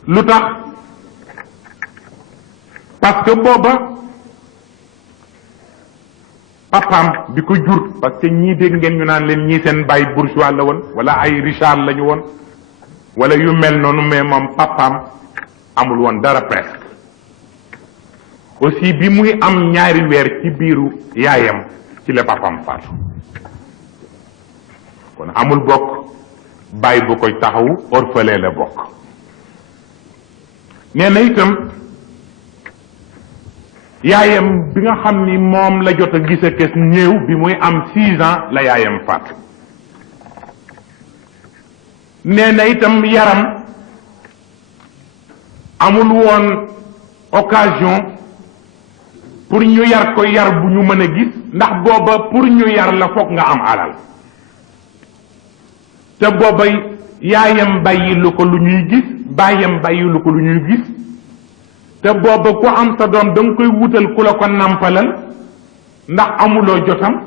lu tax parce que booba papaam bi ko jur parce que ñii dégg ngeen ñu naan leen ñii seen baay bourgeois la woon wala ay Richard la ñu woon wala yu mel noonu mais moom papaam amul woon dara presque aussi bi muy am ñaari weer ci biiru yaayam ci la papaam faatu kon amul bokk baay bu koy taxawu orphelin la bokk nee na itam yaayam bi nga xam ni moom la jot a gis a kes néew bi muy am 6 ans la yaayam faatu nee na itam yaram amul woon occasion pour ñu yar ko yar bu ñu mën a gis ndax booba pour ñu yar la foog nga am alal te booba yaayam bàyyi lu ko lu ñuy gis baayam bàyyi lu ko lu ñuy gis te booba ku am sa doom da nga koy wutal ku la ko nampalal ndax amuloo jotam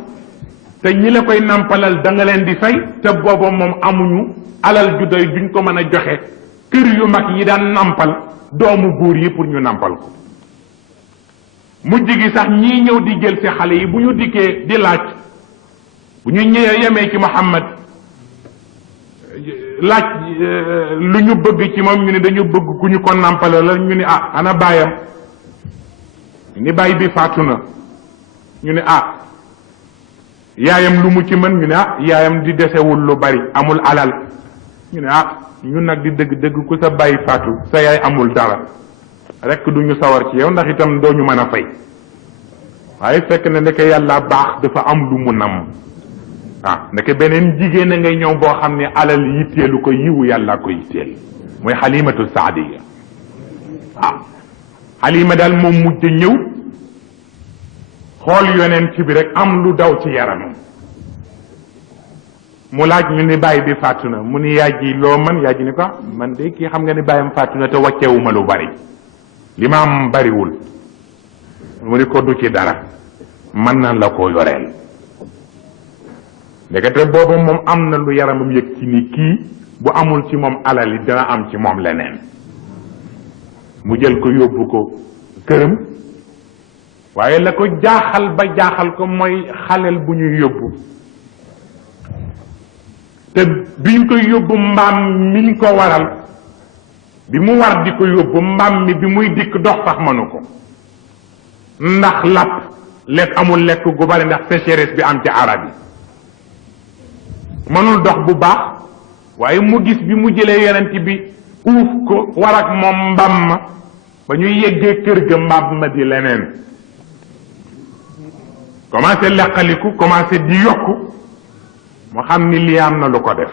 te ñi la koy nampalal da nga leen di fay te booba moom amuñu alal ju doy duñ ko mën a joxe kër yu mag yi daan nampal doomu góor yi pour ñu nampal ko mujj gi sax ñii ñëw di jël ci xale yi bu ñu dikkee di laaj bu ñu ñëwee yemee ci Muhammad laaj lu ñu bëgg ci moom ñu ne dañu bëgg ku ñu ko nampale la ñu ne ah ana baayam ñu ni baay bi faatu na ñu ne ah yaayam lu mu ci mën ñu ne ah yaayam di desewul lu bari amul alal ñu ne ah ñun nag di dëgg ku sa baay faatu sa yaay amul dara rekk du ñu sawar ci yow ndax itam doo ñu mën a fay waaye fekk na ndeke yàlla baax dafa am lu mu nam ah ndeke beneen jigéen a ngay ñëw boo xam ne alal yitteelu ko yiwu yàlla ko yitteel mooy xalimatu saadiya ah xalima daal moom mujj ñëw xool yonent bi rek am lu daw ci yaramam mu laaj ñu ni baay bi faatu na mu ni yaay ji loo man yaay ji ni ko man de kii xam nga ni baayam faatu na te waccewuma lu bari li ma am bariwul mu ni ko du ci dara mën na la ko yoreel ndekete boobu moom am na lu yaramam yëg ci ni kii bu amul ci moom alal yi dana am ci moom leneen mu jël ko yóbbu ko këram waaye la ko jaaxal ba jaaxal ko mooy xaleel bu ñuy yóbbu te biñ koy yóbbu mbaam miñ ko waral bi mu war di ko yóbbu mbaam mi bi muy dikk dox sax mënu ko ndax lapp lekk amul lekk gu bari ndax sécheresse bi am ci arab yi mënul dox bu baax waaye mu gis bi mu jëlee yonent bi uuf ko war ak moom mbaam ma ba ñuy yeggee kër ga mbaam ma di leneen commencé leqaliku commencé di yokku mu xam ni lii am na lu ko def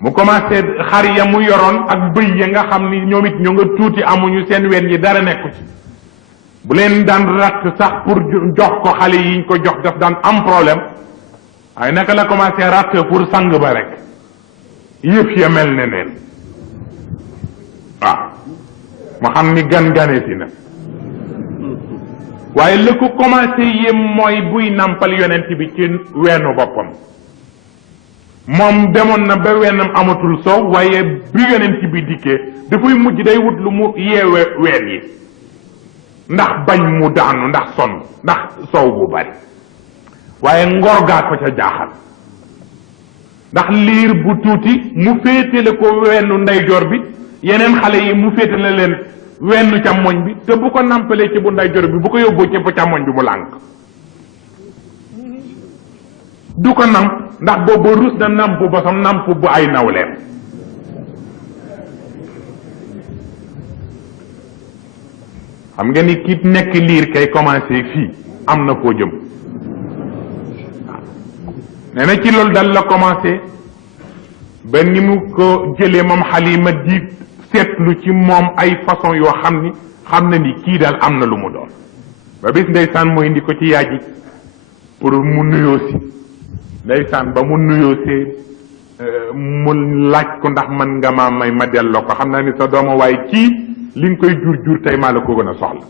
mu commencé xar ya mu yoroon ak bëy ya nga xam ni ñoom it ñu nga tuuti amuñu seen wen yi dara nekku ci bu leen daan ratt sax pour jox ko xale yiñ ko jox daf daan am problème waaye naka la commencé ratt pour sang ba rek yëf ya mel ne neen waaw mu xam ni gan-ganeti na waaye la ko commencé yéem mooy buy nampal yonent bi ci weenu boppam moom demoon na ba weenam amatul soow waaye bi yonent bi dikkee dafay mujj day wut lu mu yeewe ween yi ndax bañ mu daanu ndax sonn ndax soow bu bari waaye ngor gaa ko ca jaaxal ndax liir bu tuuti mu féetale ko weenu ndeyjoor bi yeneen xale yi mu féetale leen wenn càmmoñ bi te bu ko nampalee ci bu ndeyjoor bi bu ko yóbboo ci bu càmmoñ bi mu lànk du ko namp ndax boobu rus na namp bosam namp bu ay nawleem xam nga ni ki nekk liir kay commencé fii am na foo jëm nee na ci loolu dal la commencé ba ni mu ko jëlee moom Xalima di seetlu ci moom ay façon yoo xam ni xam na ni kii daal am na lu mu doon ba bis ndeysaan mooy indi ko ci yaay ji pour mu nuyoo si ndeysaan ba mu nuyoo see mu laaj ko ndax man nga ma may ma delloo ko xam naa ni sa dooma waaye kii li nga koy jur jur tey maa la ko gën a soxla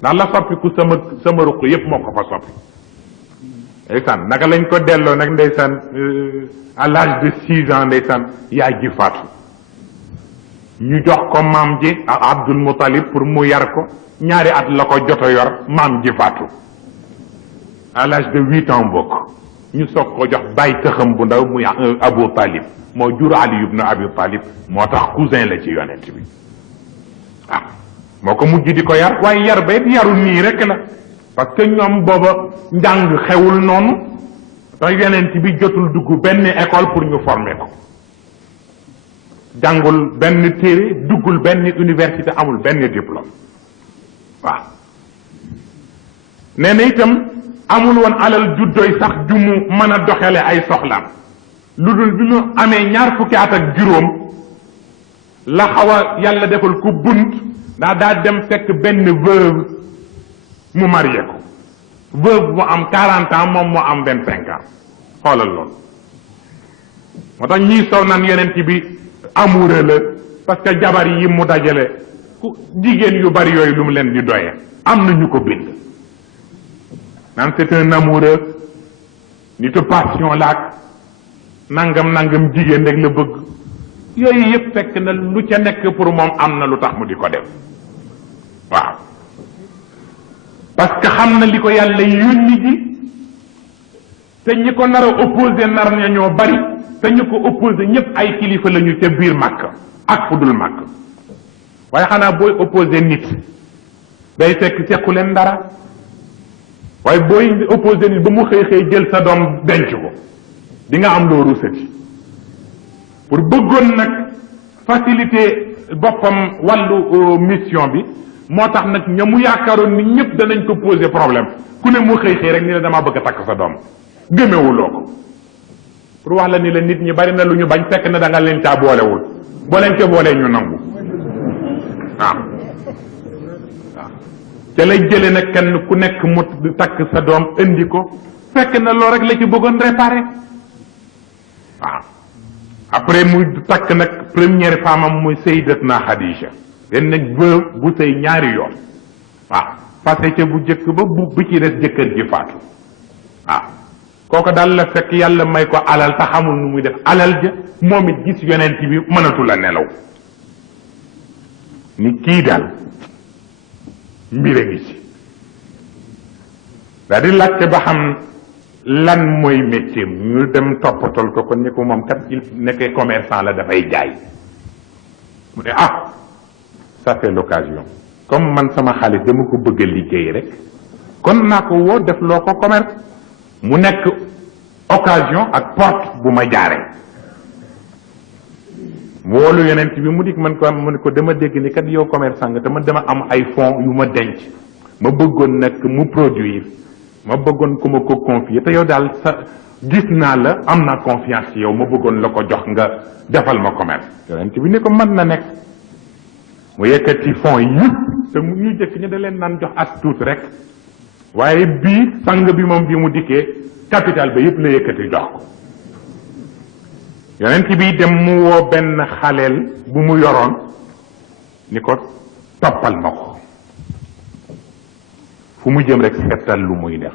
ndax la soppiku sama ruq yépp moo ko fa soppi ndeysaan naka lañ ko delloo nag ndeysaan à l'âge de 6 ans ndeysaan yaay ji faatu ñu jox ko maam ji Abdul Muttalib pour mu yar ko ñaari at la ko joto yor maam ji faatu à l'âge de 8 ans bokk ñu soog ko jox bàyyi tëxam bu ndaw muy Abu Talib moo jur Ali ibn Abi Talib moo tax cousin la ci yonent bi ah moo ko mujj di ko yar waaye yar ba it yarul nii rek la parce que ñoom booba njàng xewul noonu tax yonent bi jotul dugg benn école pour ñu former ko jàngul benn téere duggul benn université amul benn diplôme waaw nee na itam amul woon alal juddoy sax ju mu mën a doxale ay soxlaam lu dul bi mu amee ñaar fukki at ak juróom la xaw a yàlla defal ko bunt daa dem fekk benn veuve mu marié ko veuve mu am 40 ans moom mu am 25 ans xoolal loolu moo tax ñii soow naan yonent bi amoureux la parce que jabar yi mu dajale ku jigéen yu bari yooyu lu mu leen di doyee am na ñu ko bind naan c'est un amoureux nitu passion laak nangam jigéen rek la bëgg yooyu yëpp fekk na lu ca nekk pour moom am na lu tax mu di ko def waaw parce que xam na li ko yàlla yónni ji te ñi ko nar a opposé nar na ñoo bari te ñu ko opposé ñëpp ay kilifa lañu ca biir màkk ak fu dul màkk waaye xanaa booy opposé nit day fekk sequ leen dara waaye booy opposé nit ba mu xëy jël sa doom denc ko di nga am loo rusati pour bëggoon nag faciliter boppam wàllu mission bi moo tax nag ña mu yaakaaroon ni ñëpp danañ ko poser problème ku ne mu xëy rek ni la damaa bëgg a takk sa doom gëmewuloo ko pour wax la ni la nit ñi bari na lu ñu bañ fekk na da nga leen caa boolewul boo leen ca boolee ñu nangu waaw ca lay jële nag kenn ku nekk mu takk sa doom indi ko fekk na loolu rek la ci bëggoon réparé waaw après muy takk nag première femme am muy Sayyidatna Khadija den nag bu sëy ñaari yoon waaw passé ca bu jëkk ba bu ci des jëkkër ji faatu waaw kooku daal la fekk yàlla may ko alal te xamul nu muy def alal ja moom it gis yonent bi mënatu la nelaw ni kii daal mbir a ngi ci daa di laajte ba xam lan mooy métier ñu dem toppatol ko kon ni ko moom kat il nekkee commerçant la dafay jaay mu ne ah ça fait l'occasion comme man sama xaalis dama ko bëgg a liggéey rek kon naa ko woo def loo ko commerce mu nekk occasion ak porte bu ma jaaree mu woolu yonent bi mu dik man ko mu ne ko dama dégg ni kat yow commerçant nga te man dama am ay fonds yu ma denc ma bëggoon nag mu produire ma bëggoon ku ma ko confier te yow daal sa gis naa la am naa confiance ci yow ma bëggoon la ko jox nga defal ma commerce yonent bi ne ko mën na nekk mu yëkkati fonds yëpp te mu ñu jëkk ñu da leen naan jox as tuut rek waaye bii sang bi moom bi mu dikkee capital ba yëpp la yëkkati jox ko yonent bi dem mu woo benn xaleel bu mu yoroon ni ko toppal ma ko fu mu jëm rek seetal lu muy def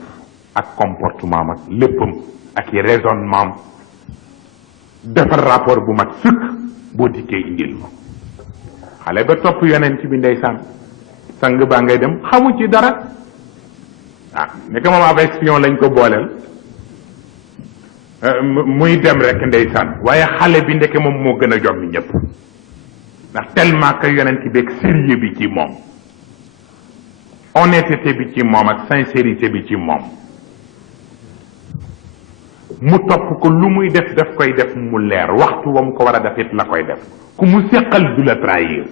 ak comportement am ak léppam ak i raisonnement defal rapport bu mat sëkk boo dikkee indil ma xale ba topp yonent bi ndeysaan sang baa ngay dem xamu ci dara nekk moom ab espion lañ ko booleel muy dem rek ndeysaan waaye xale bi ndeke moom moo gën a jommi ñëpp ndax tellement que yonent bi ak sérieux bi ci moom honnêteté bi ci moom ak sincérité bi ci moom mu topp ko lu muy def daf koy def mu leer waxtu wa mu ko war a def it la koy def ku mu seqal du la trahir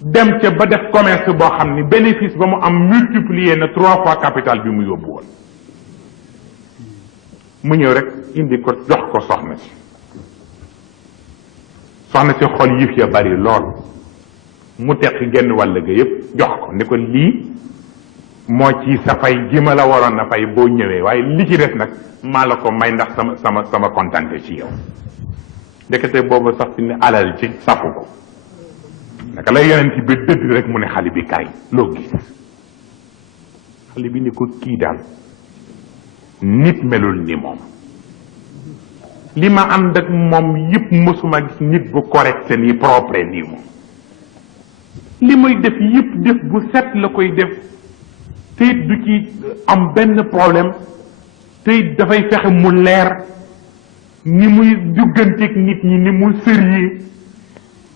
dem ca ba def commerce boo xam ni bénéfice ba mu am multiplier na 3 fois capital bi mu yóbbu woon mu ñëw rek indi ko jox ko soxna si xol yëf ya bari lool mu teq genn wàll ga yëpp jox ko ni ko lii moo ci sa fay ji ma la waroon na fay boo ñëwee waaye li ci def nag maa la ko may ndax sama kontante ci yow ndekete boobu sax fi ne alal ci safu ko naka lay yonent bi dëdd rek mu ne xale bi kaay loo gis xale bi ni ko kii daal nit melul ni moom li ma ànd ak moom yëpp mësuma gis nit bu correct ni propre nii moom li may def yëpp def bu set la koy def te it du ci am benn problème te it dafay fexe mu leer ni muy jugganteeg nit ñi ni mu sérieux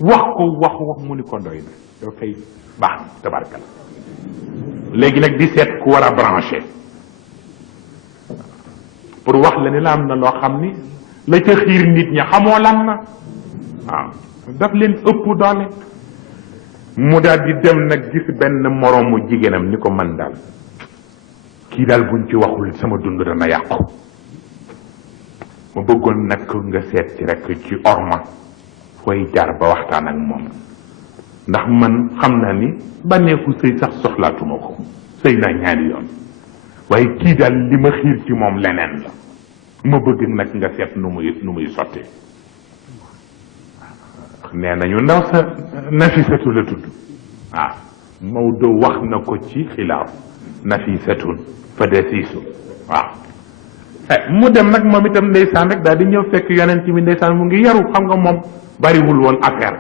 wax ko wax mu ni ko doy na dafay baax tabarkal léegi nag di seet ku war a branché pour wax la ni la am na loo xam ni la ca xiir nit ñi xamoo lan na waaw daf leen ëpp doole mu daal di dem nag gis benn moroomu jigéenam ni ko man daal kii daal buñ ci waxul sama dund dana yàqu ma bëggoon nag nga seet ci rek ci orma fooy jaar ba waxtaan ak moom ndax man xam naa ni bànneexu sëy sax soxlaatuma ko sëy naa ñaari yoon waaye kii daal li ma xiir ci moom leneen la ma bëgg nag nga seet nu muy sottee nee nañu ndaw sa nafisatu la tudd Maodo wax na ko ci xilaaf nafisatun fa desiisu mu dem nag moom itam ndeysaan rek daal di ñëw fekk yonent bi ndeysaan mu ngi yaru xam nga moom bariwul woon affaire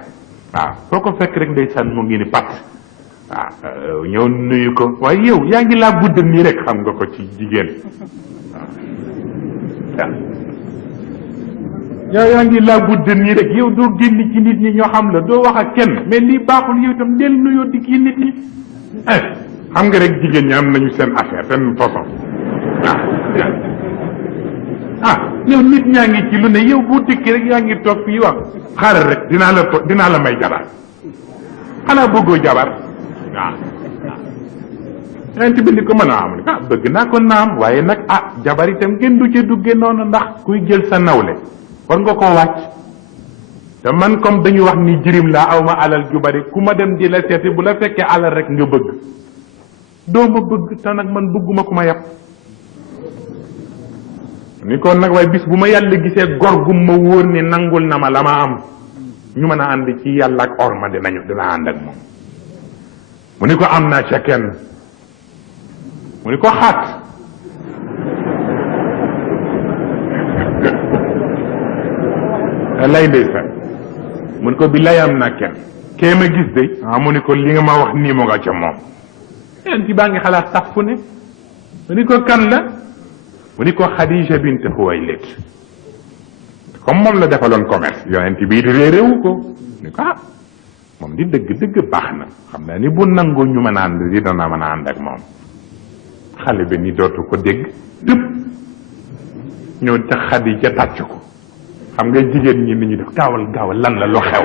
foo ko fekk rek ndeysaan mu ngi ni pat ñëw nuyu ko waaye yow yaa ngi laa gudd nii rek xam nga ko ci jigéen yow yaa ngi laa gudd nii rek yow doo génn ci nit ñi ñoo xam la doo wax ak kenn mais lii baaxul yow itam del nuyoo di kii nit ñi xam nga rek jigéen ñi am nañu seen affaire seen façon yow nit ñaa ngi ci lu ne yow boo dëkkee rek yaa ngi toog fii wax xaaral rek dinaa la may jabar xanaa bëggoo jabar yonent bi ni ko mën a am ni bëgg naa ko naam waaye nag jabar itam ngeen du ca duggee noonu ndax kuy jël sa nawle war nga koo wàcc te man comme dañu wax ni jirim laa aw ma alal ju bari ku ma dem di la seeti bu la fekkee alal rek nga bëgg doo ma bëgg te nag man bëgguma ku ma yàpp ni kon nag waaye bis bu ma yàlla gisee gor gu ma wóor ni nangul na ma la ma am ñu mën a ànd ci yàlla ak orma dina ànd ak moom mu ni ko am naa ca kenn mu ni ko xaat lay ndeysaan mu ni ko bi lay am naa kenn kee ma gis de mu ni ko li nga ma wax nii mu nga ca moom yéen ci baa ngi xalaat sax fu ne mu ni ko kan la mu ni ko Xadija bint Xuwaylid comme moom la defaloon commerce yonent bi réeréwu ko ni ko moom di dëgg baax na xam naa ni bu nangoo ñu mën a ànd di dana mën a ànd ak moom xale bi ni dootu ko dégg dëpp ñëw ca Xadija tàcc ko xam nga jigéen ñi ni ñu def gaawal lan la lu xew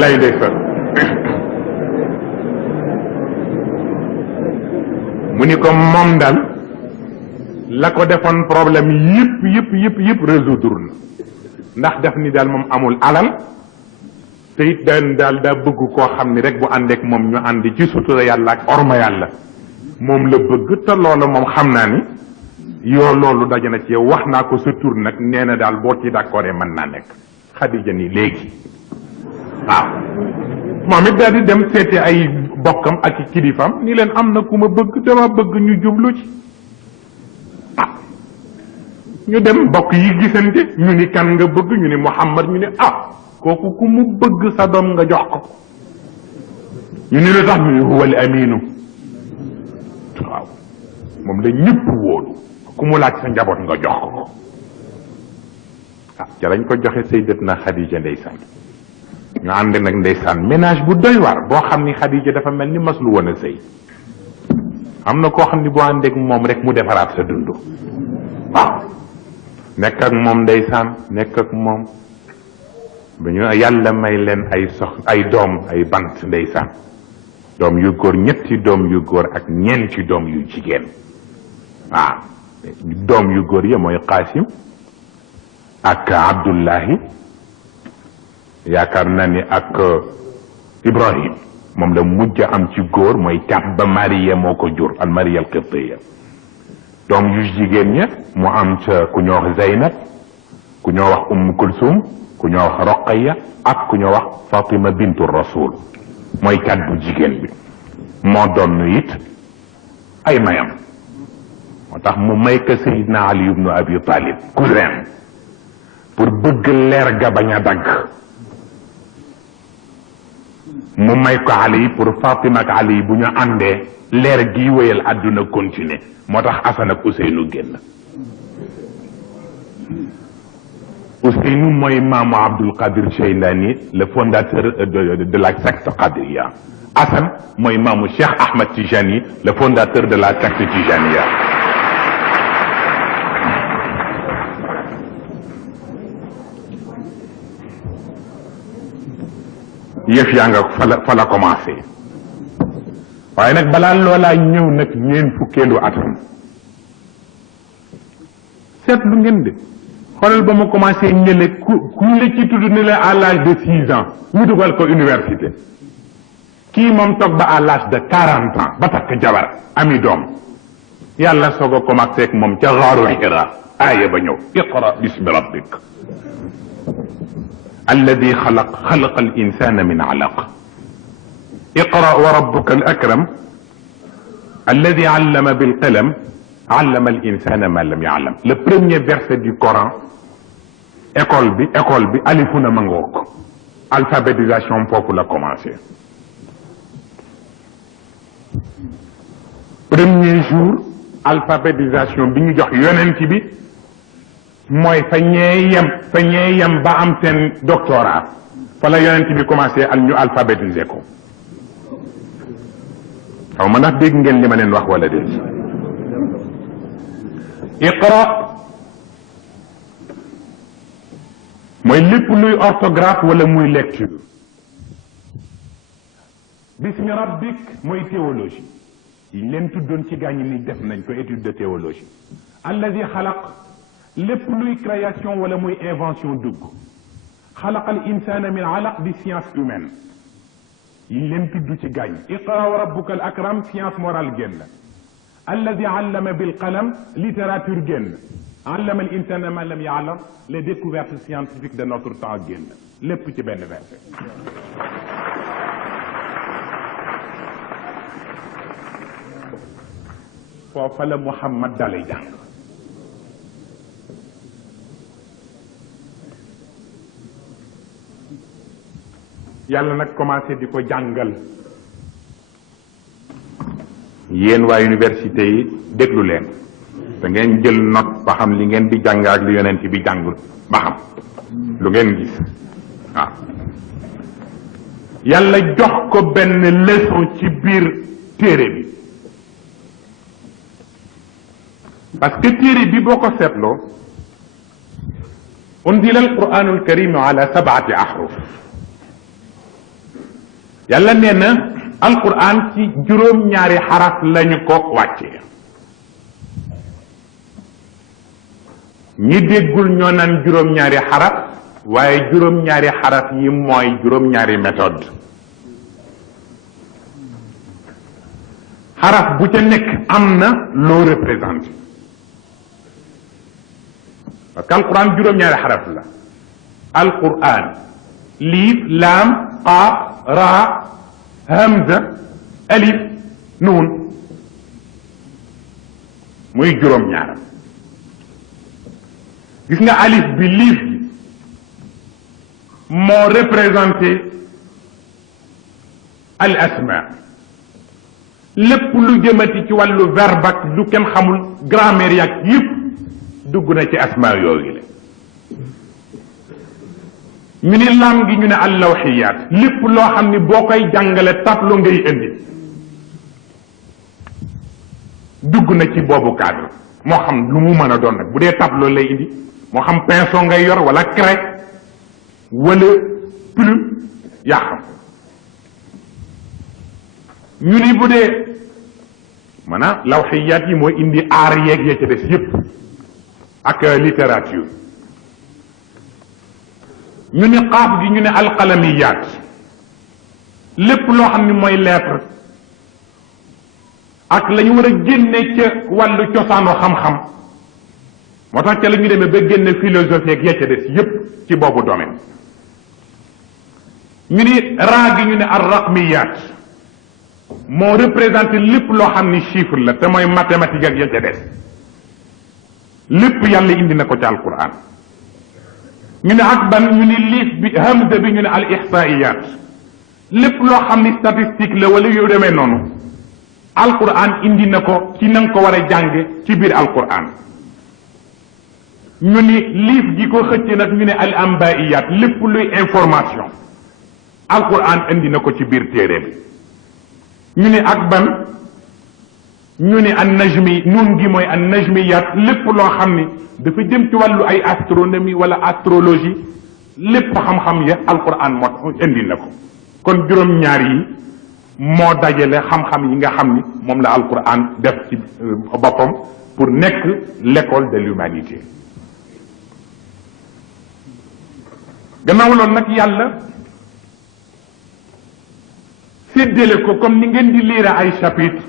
lay day fa mu ni ko moom daal la ko defoon problème yëpp résoudre na ndax def ni daal moom amul alal te it daal daa bëgg koo xam ni rek bu àndeek moom ñu àndi ci sutura yàlla ak orma yàlla moom la bëgg te loolu moom xam naa ni yoo loolu daje na ci yow wax naa ko sa tur nag nee na daal boo ci d'accord mën naa nekk Xadija ni léegi waaw moom it daal di dem seeti ay bokkam ak i kilifam ni leen am na ku ma bëgg dama bëgg ñu jublu ci ñu dem bokk yi gisante ñu ni kan nga bëgg ñu ni Muhammad ñu ni kooku ku mu bëgg sa doom nga jox ko ñu ni la tax ñu ni huwal aminu waaw moom la ñëpp wóolu ku mu laaj sa njaboot nga jox ko ca lañ ko joxe Sayyidatna Xadija ndeysaan ñu ànd nag ndeysaan ménage bu doy war boo xam ni Xadija dafa mel ni maslu woon a sëy am na koo xam ni boo àndeek moom rek mu defaraat sa dund waaw nekk ak moom ndeysaan nekk ak moom ba ñu yàlla may leen ay doom ay bant ndeysaan doom yu góor ñetti doom yu góor ak ñeenti doom yu jigéen waaw doom yu góor yi mooy Qaasim ak Abdullahi yaakaar naa ni ak Ibrahim moom la mujj am ci góor mooy kat ba Mariya moo ko jur al Mariya al Qibtiya doom yu jigéen ña mu am ca ku ñoo wax Zeynab ku ñoo wax Kulsum ku ñoo wax Roqaya ak ku ñoo wax Fatima bintu Rasul mooy kat bu jigéen bi moo doon it ay mayam moo tax mu may ko Seydina Ali ibnu Abi Talib cousin pour bëgg leer ga bañ a dagg mu may ko Ali pour Fatima ak Ali bu ñu àndee leer gi wéyal àdduna continuer moo tax Asan ak Ousseynou génn Ousseynou mooy maamu Abdul Qadir Cheylani le fondateur de la secte Qadiriya Asan mooy maamu Cheikh Ahmed Tijani le fondateur de la secte Tijaniya yëf yaa nga fa la commencé waaye nag balaa loolaa ñëw nag ñeen fukkeelu atam seetlu ngeen de xoolal ba mu commencé ñële ku la ci tudd ne la à l'âge de 6 ans ñu dugal ko université kii moom toog ba à l'âge de 40 ans ba takk jabar ami doom yàlla soog a commencé ak moom ca xaaru Hira aaya ba ñëw iqra bismi rabbik alladi xalaqa al insana min alaq iqra wa rabbuka al akram alladi allama bil qalam allama al insana ma lam ya'lam le premier verset du Coran école bi alifuna ma ngoog alphabétisation foofu la commencé premier jour alphabétisation bi ñu jox yonent bi mooy fa ñee yem ba am seen doctorat fa la yonent bi commencé ñu alphabétiser ko xaw ma ndax dégg ngeen li ma leen wax wala déet iqra mooy lépp luy orthographe wala muy lecture bismi rabbik mooy théologie yi leen tuddoon ci gaañu ni def nañ ko étude de théologie alladi xalaq lépp luy création wala muy invention dugg xalaqa al insana min alaq di science humaine yi leen tudd ci gaañ iqra wa rabbuka al akram science morale génn alladi allama bil qalam littérature génn allama al insana ma lam ya'lam les découvertes scientifiques de notre temps génn lépp ci benn verset foofa la Muhammad dalay jàng yàlla nag commencé di ko jàngal yéen waa université yi déglu leen da ngeen jël note ba xam li ngeen di jàng ak li yonent bi jàngul ba xam lu ngeen gis waaw yàlla jox ko benn leçon ci biir téere bi parce que téere bi boo ko seetloo unzila alquranu alkarimu ala 7 ahruf yàlla nee na alquran ci juróom-ñaari xaraf lañu ko wàccee ñi déggul ñoo naan juróom-ñaari xaraf waaye juróom-ñaari xaraf yi mooy juróom-ñaari méthode xaraf bu ca nekk am na loo représenté parce que alquran juróom-ñaari xaraf la alquran liif laam qaaf raa hamza alif nuun muy juróom-ñaaram gis nga alif bi liif bi moo représenté al asma lépp lu jëmati ci wàllu verbe ak lu kenn xamul grammaire yak yëpp dugg na ci asma yooyu la ñu ni laam gi ñu ne allawxiyaat lépp loo xam ni boo koy jàngale tableau ngay indi dugg na ci boobu cadre moo xam lu mu mën a doon nag bu dee tableau lay indi moo xam pinceau ngay yor wala craie wala plume yaa xam ñu ni bu dee maanaam lawxiyaat yi mooy indi aar yeeg ya ca des yépp ak littérature ñu ni xaaf gi ñu ne alqalamiyaat lépp loo xam ni mooy lettre ak la ñu war a génne ca wàllu cosaanu xam-xam moo tax ca la ñu demee ba génne philosophie ak ya ca des yépp ci boobu domaine ñu ni raa gi ñu ne arraqmiyaat moo représenté lépp loo xam ni chiffre la te mooy mathématique ak ya ca des lépp yàlla indi na ko ci alquran ñu ne ak ban ñu ni liif bi hamza bi ñu ne al ihsaiyat lépp loo xam ni statistique la wala yu demee noonu alquran indi na ko ci na nga ko war a jànge ci biir alquran ñu ni liif gi ko xëcc nag ñu ne al ambaiyat lépp luy information alquran indi na ko ci biir téere bi ñu ni ak ban ñu ni an najmi nun gi mooy an najmiyat lépp loo xam ni dafa jëm ci wàllu ay astronomie wala astrologie lépp xam-xam ya alquran moo indi na ko kon juróom-ñaar yi moo dajale xam-xam yi nga xam ni moom la alquran def ci boppam pour nekk l'école de l'humanité gannaaw loolu nag yàlla séddale ko comme ni ngeen di lire ay chapitre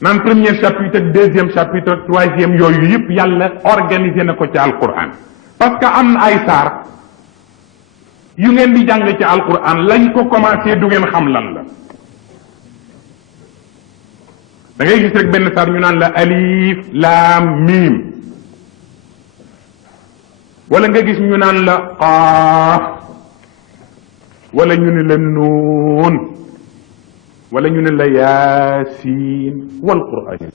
naan premier chapitre ak deuxième chapitre ak troisième yooyu yëpp yàlla organisé na ko ci alquran parce que am na ay saar yu ngeen di jàng ci alquran lañ ko commencé du ngeen xam lan la da ngay gis rek benn saar ñu naan la alif laam miim wala nga gis ñu naan la qaaf wala ñu ne la nuun wala ñu ne la yaasiin wal qur'aan